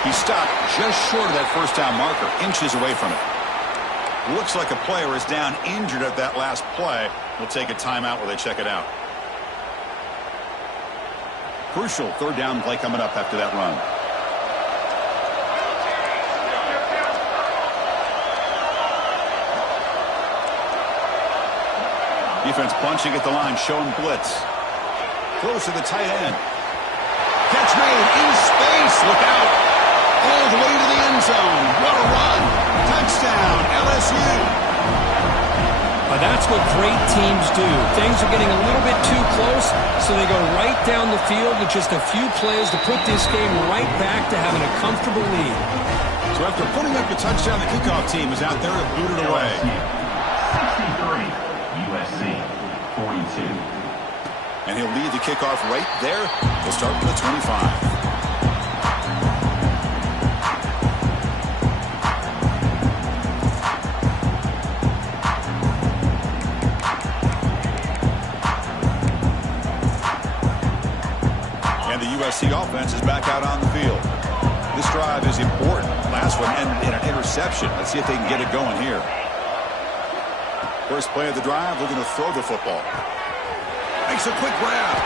He stopped just short of that 1st down marker, inches away from it. Looks like a player is down injured at that last play. We'll take a timeout while they check it out. Crucial 3rd down play coming up after that run. Defense punching at the line, showing blitz. Throws to the tight end. Catch made in space. Look out. All the way to the end zone. What a run. Touchdown, LSU. That's what great teams do. Things are getting a little bit too close, so they go right down the field with just a few plays to put this game right back to having a comfortable lead. So after putting up the touchdown, the kickoff team is out there to boot it away. 63, USC 42. And he'll lead the kickoff right there. He'll start from the 25. USC offense is back out on the field. This drive is important. Last one ended in an interception. Let's see if they can get it going here. First play of the drive, looking to throw the football. Makes a quick grab.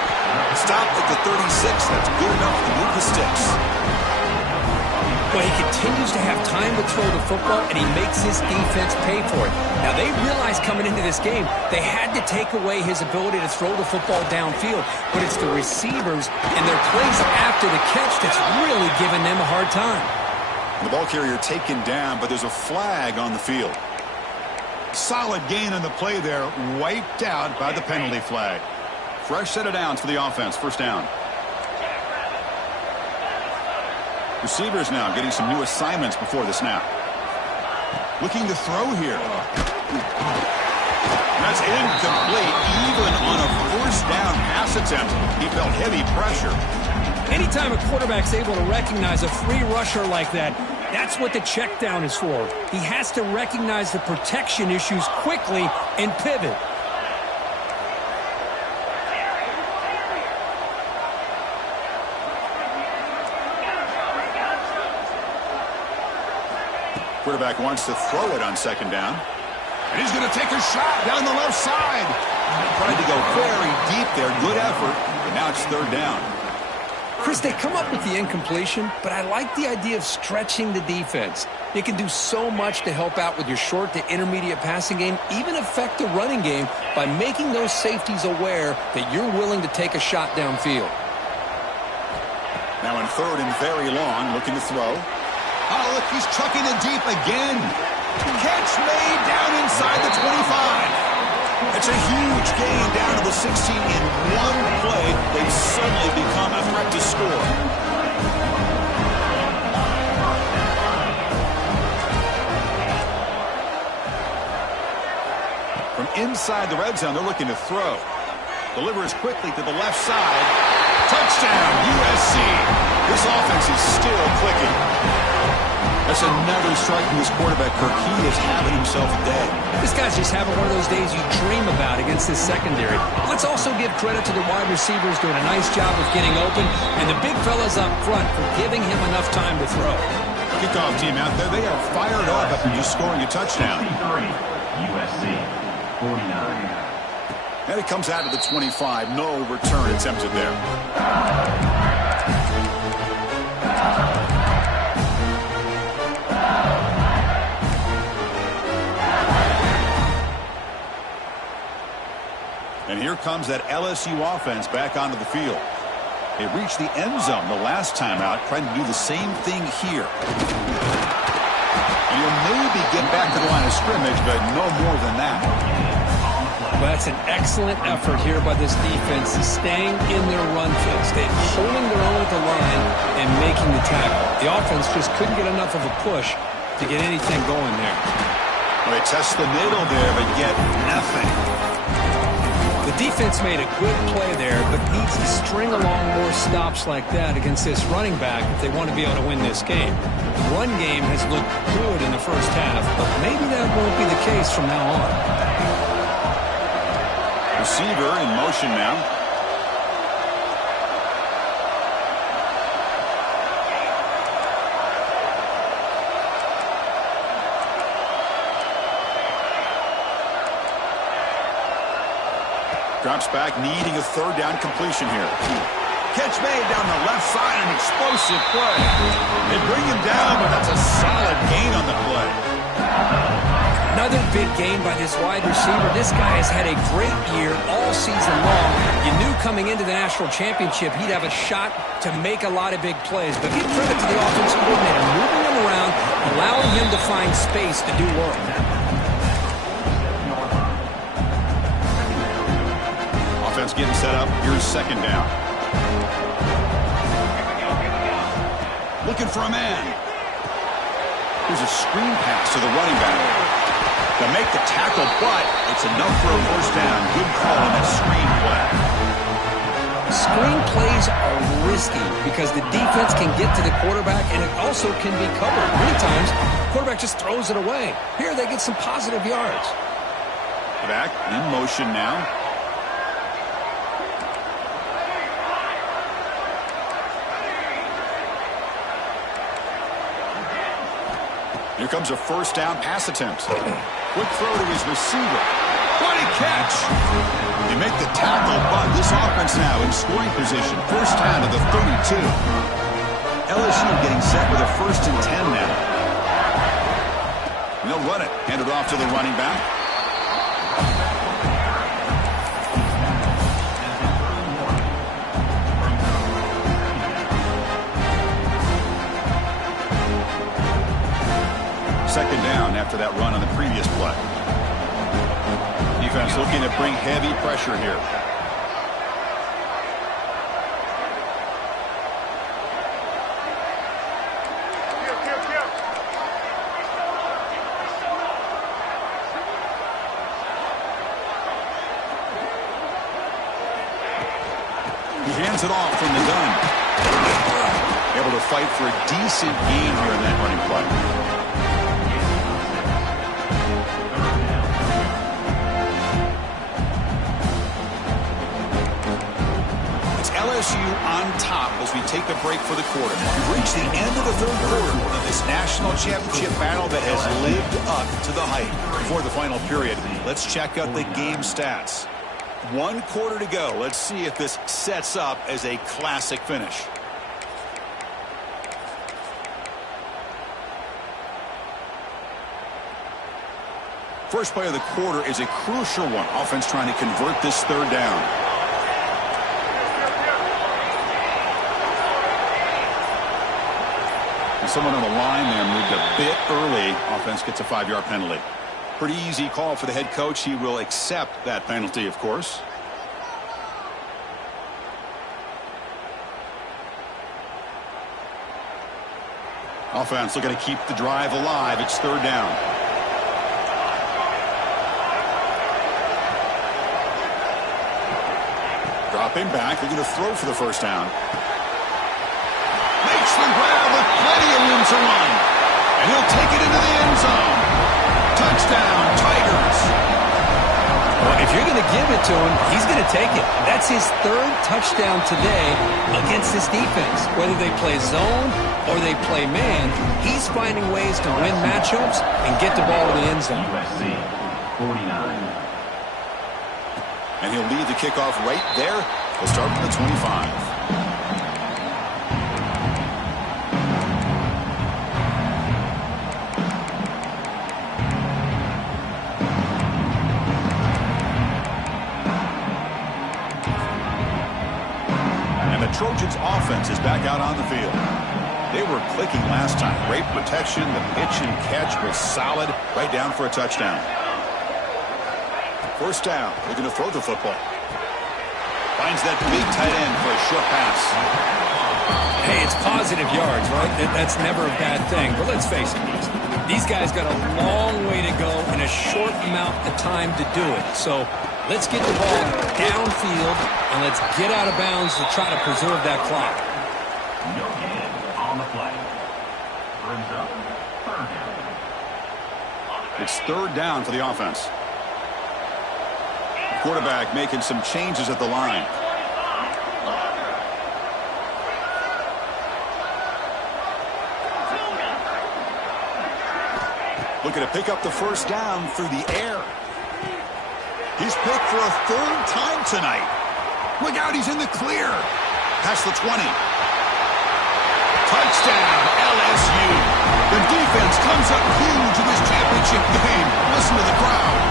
Stopped at the 36. That's good enough to move the sticks. But he continues to have time to throw the football, and he makes his defense pay for it. Now, they realized coming into this game, they had to take away his ability to throw the football downfield. But it's the receivers and their plays after the catch that's really giving them a hard time. The ball carrier taken down, but there's a flag on the field. Solid gain on the play there, wiped out by the penalty flag. Fresh set of downs for the offense, first down. Receivers now getting some new assignments before the snap. Looking to throw here. That's incomplete. Even on a first down pass attempt, he felt heavy pressure. Anytime a quarterback's able to recognize a free rusher like that, that's what the check down is for. He has to recognize the protection issues quickly and pivot. Quarterback wants to throw it on second down. And he's going to take a shot down the left side. Tried to go very deep there. Good effort. But now it's third down. Chris, they come up with the incompletion, but I like the idea of stretching the defense. They can do so much to help out with your short to intermediate passing game, even affect the running game by making those safeties aware that you're willing to take a shot downfield. Now in third and very long, looking to throw. Oh, look, he's chucking it deep again. Catch made down inside the 25. It's a huge gain down to the 16 in one play. They've suddenly become a threat to score. From inside the red zone, they're looking to throw. Delivers quickly to the left side. Touchdown, USC. This offense is still clicking. That's another strike from this quarterback, Kirk. He is having himself a day. This guy's just having one of those days you dream about against this secondary. Let's also give credit to the wide receivers doing a nice job of getting open, and the big fellas up front for giving him enough time to throw. Kickoff team out there, they are fired up after just scoring a touchdown. 63, USC 49. And it comes out of the 25. No return attempted there. And here comes that LSU offense back onto the field. They reached the end zone the last time out, trying to do the same thing here. And you'll maybe get back to the line of scrimmage, but no more than that. Well, that's an excellent effort here by this defense, staying in their run fits. They're holding their own at the line and making the tackle. The offense just couldn't get enough of a push to get anything going there. Well, they test the middle there, but get nothing. The defense made a good play there, but needs to string along more stops like that against this running back if they want to be able to win this game. The run game has looked good in the first half, but maybe that won't be the case from now on. Receiver in motion now. Drops back, needing a third down completion here. Catch made down the left side, an explosive play. They bring him down, but that's a solid gain on the play. Another big game by this wide receiver. This guy has had a great year all season long. You knew coming into the national championship he'd have a shot to make a lot of big plays. But give credit to the offensive coordinator, moving him around, allowing him to find space to do work. Offense getting set up. Here's second down. Looking for a man. Here's a screen pass to the running back. To make the tackle, but it's enough for a first down. Good call on that screen play. Screen plays are risky because the defense can get to the quarterback, and it also can be covered. Many times, the quarterback just throws it away. Here, they get some positive yards. Back in motion now. Here comes a first down pass attempt. Quick throw to his receiver. What a catch! They make the tackle, but this offense now in scoring position. First down to the 32. LSU getting set with a 1st and 10 now. And they'll run it. Hand it off to the running back. Second down after that run on the previous play. Defense looking to bring heavy pressure here. He hands it off from the gun. Able to fight for a decent gain here in that running play. LSU on top as we take a break for the quarter. We've reached the end of the third quarter of this national championship battle that has lived up to the hype. Before the final period, let's check out the game stats. 1 quarter to go. Let's see if this sets up as a classic finish. First play of the quarter is a crucial one. Offense trying to convert this third down. Someone on the line there moved a bit early. Offense gets a 5-yard penalty. Pretty easy call for the head coach. He will accept that penalty, of course. Offense looking to keep the drive alive. It's third down. Dropping back, looking to throw for the first down. Makes the grab with plenty of room to run. And he'll take it into the end zone. Touchdown, Tigers. Well, if you're going to give it to him, he's going to take it. That's his 3rd touchdown today against this defense. Whether they play zone or they play man, he's finding ways to win matchups and get the ball to the end zone. USC, 49. And he'll lead the kickoff right there. We'll start from the 25. Trojans offense is back out on the field. They were clicking last time. Great protection. The pitch and catch was solid. Right down for a touchdown. First down. Looking to throw the football. Finds that big tight end for a short pass. Hey, it's positive yards, right? That's never a bad thing. But let's face it, these guys got a long way to go in a short amount of time to do it. So let's get the ball downfield, and let's get out of bounds to try to preserve that clock. No hands on the play. Brings up third down. It's third down for the offense. Quarterback making some changes at the line. Looking to pick up the first down through the air. He's picked for a 3rd time tonight. Look out, he's in the clear. Past the 20. Touchdown, LSU. The defense comes up huge in this championship game. A listen to the crowd.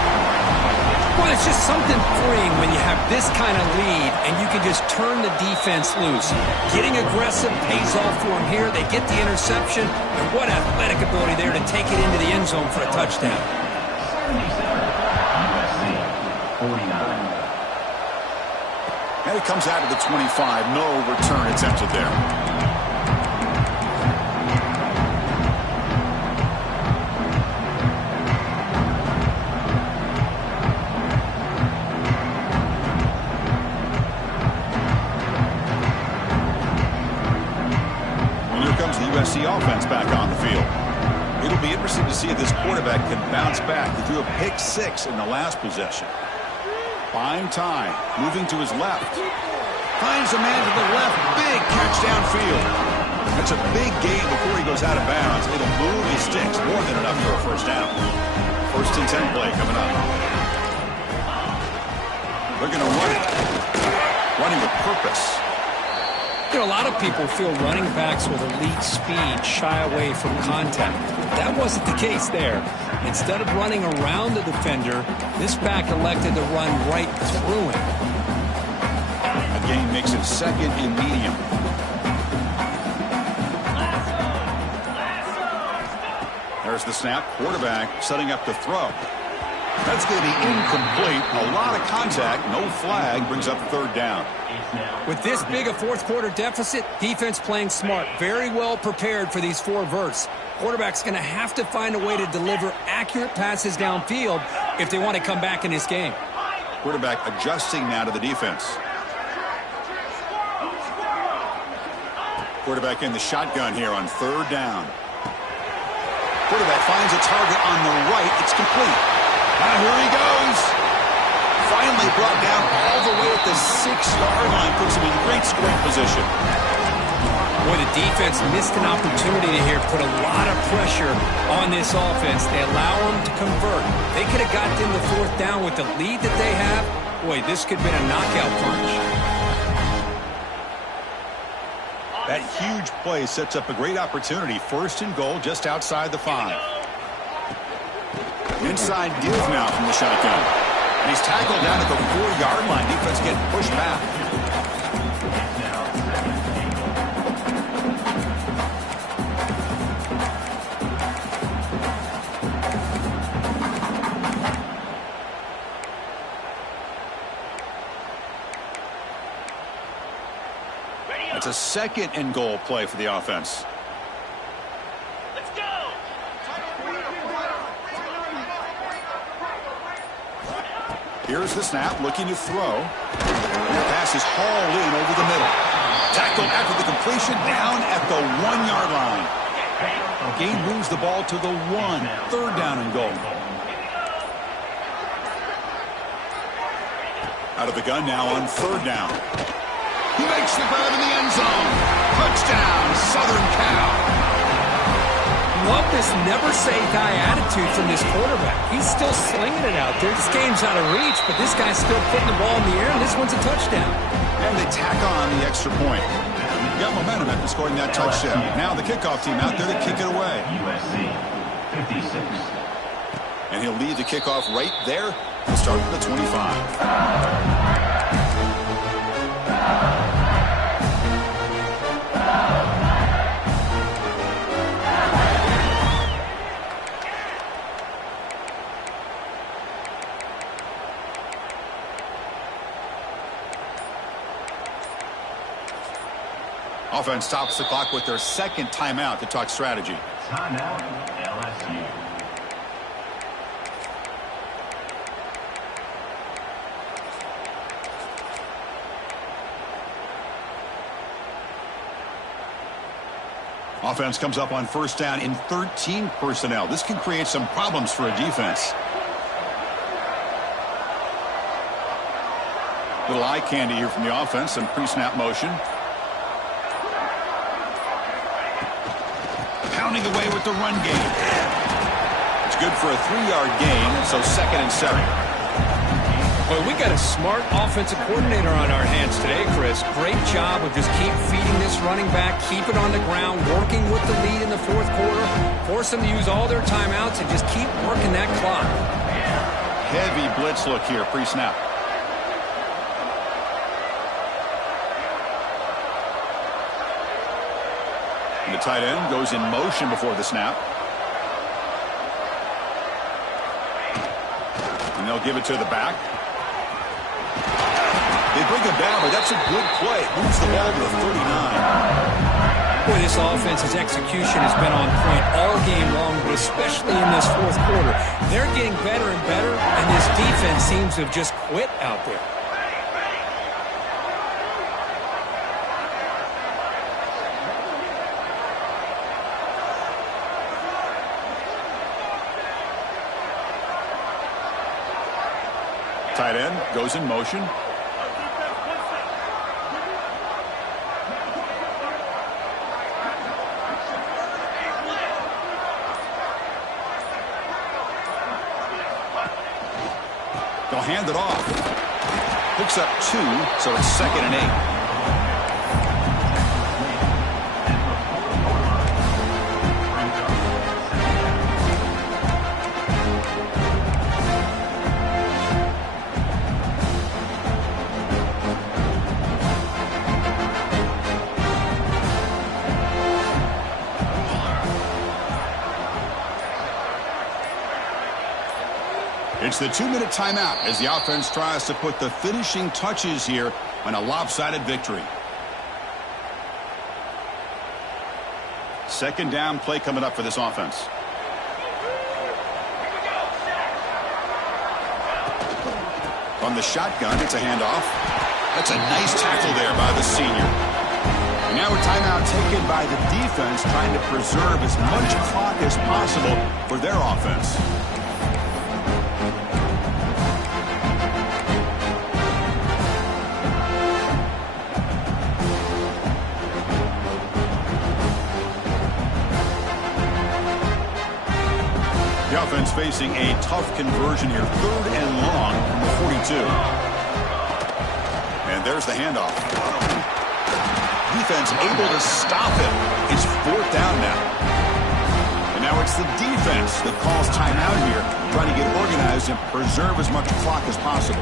Well, it's just something freeing when you have this kind of lead and you can just turn the defense loose. Getting aggressive pays off for them here. They get the interception, and what athletic ability there to take it into the end zone for a touchdown. 77, USC, 49. And it comes out of the 25. No return attempted there. USC offense back on the field. It'll be interesting to see if this quarterback can bounce back. He threw a pick 6 in the last possession. Buying time, moving to his left. Finds a man to the left. Big catch downfield. That's a big gain before he goes out of bounds. It'll move his sticks. More than enough for a first down. First and 10 play coming up. They're going to run it. Running with purpose. You know, a lot of people feel running backs with elite speed shy away from contact. That wasn't the case there. Instead of running around the defender, this back elected to run right through him. A gain makes it second and medium. There's the snap. Quarterback setting up to throw. That's going to be incomplete. A lot of contact. No flag. Brings up third down. With this big a fourth quarter deficit, defense playing smart. Very well prepared for these 4 verts. Quarterback's going to have to find a way to deliver accurate passes downfield if they want to come back in this game. Quarterback adjusting now to the defense. Quarterback in the shotgun here on third down. Quarterback finds a target on the right. It's complete. Now here he goes. Finally brought down all the way at the 6-yard line. Puts him in great scoring position. Boy, the defense missed an opportunity to here put a lot of pressure on this offense. They allow them to convert. They could have gotten the 4th down with the lead that they have. Boy, this could have been a knockout punch. That huge play sets up a great opportunity. First and goal just outside the 5. Inside give now from the shotgun. And he's tackled down at the 4-yard line. Defense getting pushed back. It's a second and goal play for the offense. Here's the snap, looking to throw. And the pass is hauled in over the middle. Tackled after the completion, down at the 1-yard line. Gain moves the ball to the 1. Third down and goal. Out of the gun now on third down. He makes the grab in the end zone. Touchdown, Southern Cal. Love this never-say-die attitude from this quarterback. He's still slinging it out there. This game's out of reach, but this guy's still putting the ball in the air, and this one's a touchdown. And they tack on the extra point. Got momentum after scoring that touchdown. Now the kickoff team out there to kick it away. USC, 56. And he'll lead the kickoff right there and start at the 25. Offense stops the clock with their second timeout to talk strategy. Timeout, LSU. Offense comes up on first down in 13 personnel. This can create some problems for a defense. Little eye candy here from the offense. Some pre-snap motion. Pounding away with the run game. It's good for a 3-yard gain, so second and 7. Well, we got a smart offensive coordinator on our hands today, Chris. Great job of just keep feeding this running back, keep it on the ground, working with the lead in the fourth quarter, force them to use all their timeouts, and just keep working that clock. Heavy blitz look here, pre-snap. The tight end goes in motion before the snap. And they'll give it to the back. They bring him down, but that's a good play. Moves the ball to the 39. Boy, this offense's execution has been on point all game long, but especially in this fourth quarter. They're getting better and better, and this defense seems to have just quit out there. Tight end goes in motion. They'll hand it off. Picks up 2, so it's 2nd and 8. It's the 2-minute timeout as the offense tries to put the finishing touches here on a lopsided victory. Second down play coming up for this offense. On the shotgun, it's a handoff. That's a nice tackle there by the senior. And now a timeout taken by the defense, trying to preserve as much clock as possible for their offense. The offense facing a tough conversion here. 3rd and long from the 42. And there's the handoff. Defense able to stop it. It's 4th down now. And now it's the defense that calls timeout here, trying to get organized and preserve as much clock as possible.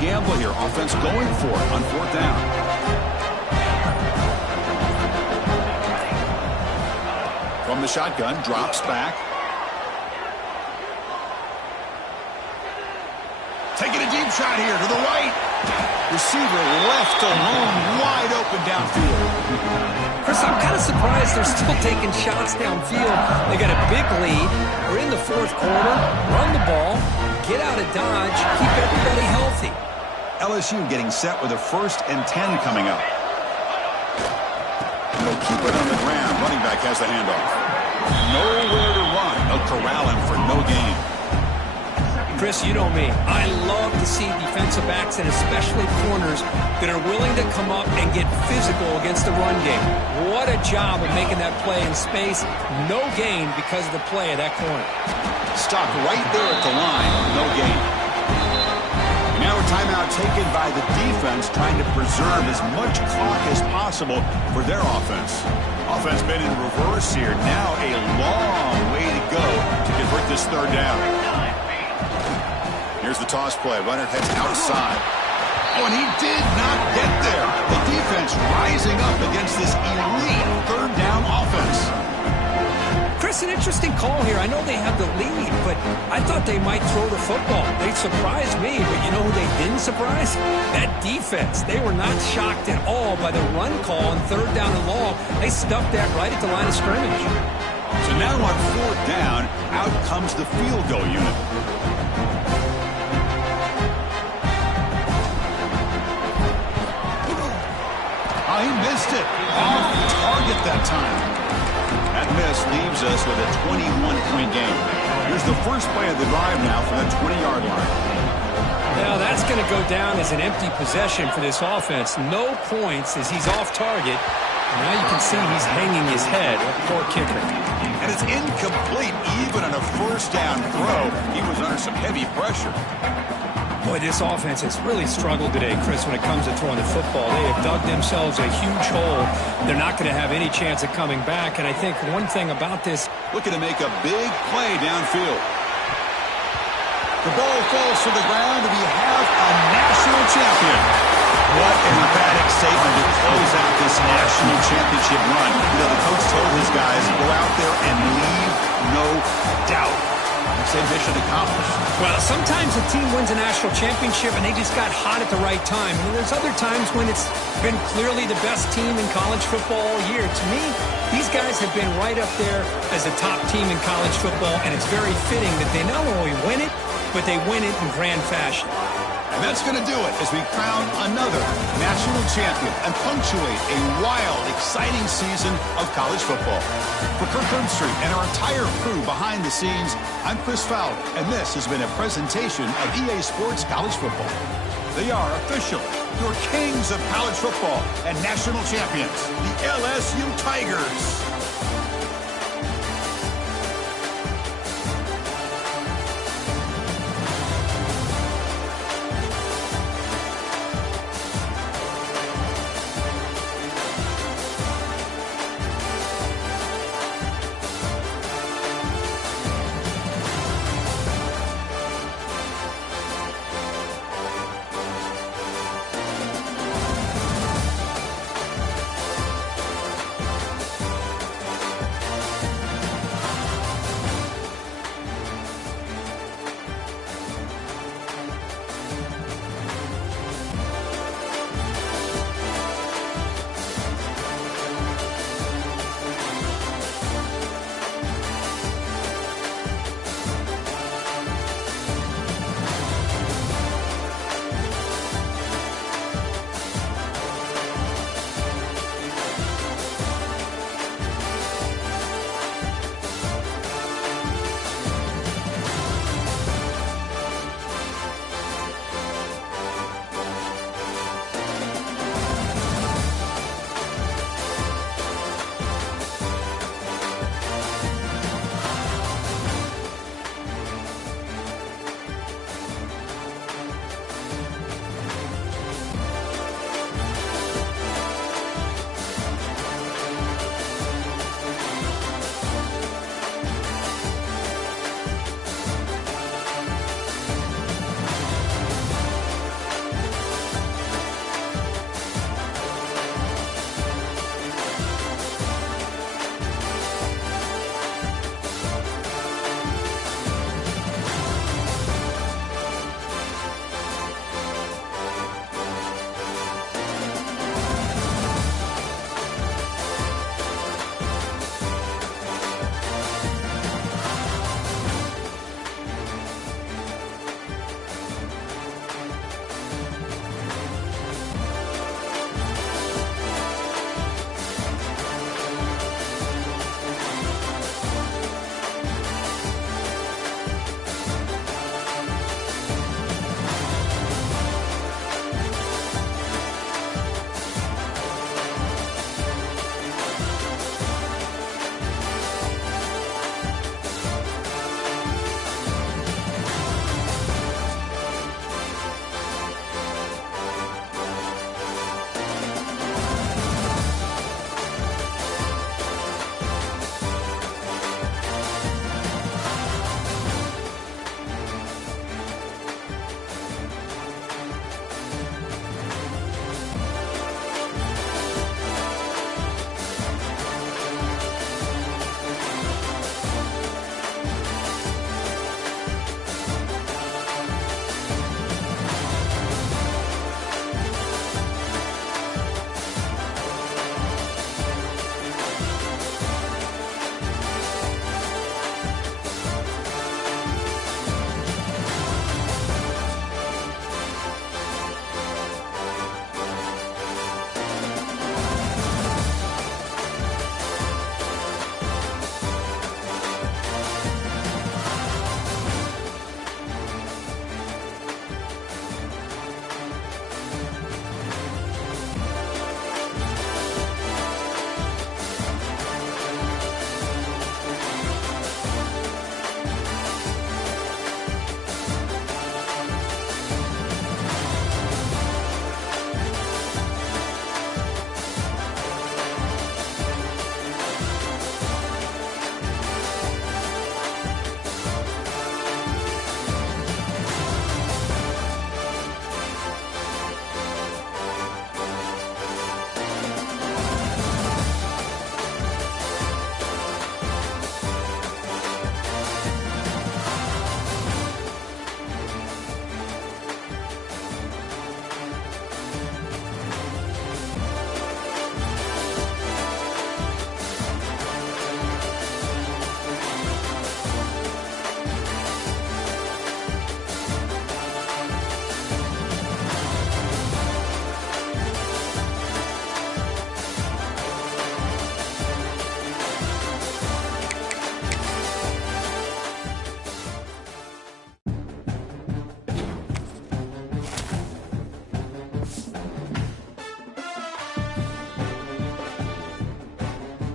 Gamble here. Offense going for it on 4th down. From the shotgun, drops back. Taking a deep shot here to the right. Receiver left alone, wide open downfield. Chris, I'm kind of surprised they're still taking shots downfield. They got a big lead. We're in the fourth quarter. Run the ball. Get out of Dodge. Keep everybody healthy. LSU getting set with a 1st and 10 coming up. And they'll keep it on the ground. Running back has the handoff. Nowhere to run. They'll corral him for no gain. Chris, you know me. I love to see defensive backs and especially corners that are willing to come up and get physical against the run game. What a job of making that play in space. No gain because of the play of that corner. Stopped right there at the line. No gain. Now a timeout taken by the defense, trying to preserve as much clock as possible for their offense. Offense been in reverse here. Now a long way to go to convert this 3rd down. Here's the toss play. Runner heads outside. Oh, and he did not get there. The defense rising up against this elite 3rd down offense. Chris, an interesting call here. I know they have the lead, but I thought they might throw the football. They surprised me, but you know who they didn't surprise? That defense. They were not shocked at all by the run call on 3rd down and long. They stuffed that right at the line of scrimmage. So now on 4th down, out comes the field goal unit. Oh, he missed it. Off target that time. That miss leaves us with a 21-point game. Here's the first play of the drive now from the 20-yard line. Now that's going to go down as an empty possession for this offense. No points as he's off target. And now you can see he's hanging his head. Poor kicker. And it's incomplete even on a first down throw. He was under some heavy pressure. Boy, this offense has really struggled today, Chris, when it comes to throwing the football. They have dug themselves a huge hole. They're not going to have any chance of coming back. And I think one thing about this... Looking to make a big play downfield. The ball falls to the ground, and we have a national champion. What an emphatic statement to close out this national championship run. You know, the coach told his guys, go out there and leave no doubt. I'd say mission accomplished. Well, sometimes a team wins a national championship and they just got hot at the right time. And there's other times when it's been clearly the best team in college football all year. To me, these guys have been right up there as a top team in college football, and it's very fitting that they not only win it, but they win it in grand fashion. And that's going to do it as we crown another national champion and punctuate a wild, exciting season of college football. For Kirk Herbstreit and our entire crew behind the scenes, I'm Chris Fowler, and this has been a presentation of EA Sports College Football. They are officially your kings of college football and national champions, the LSU Tigers.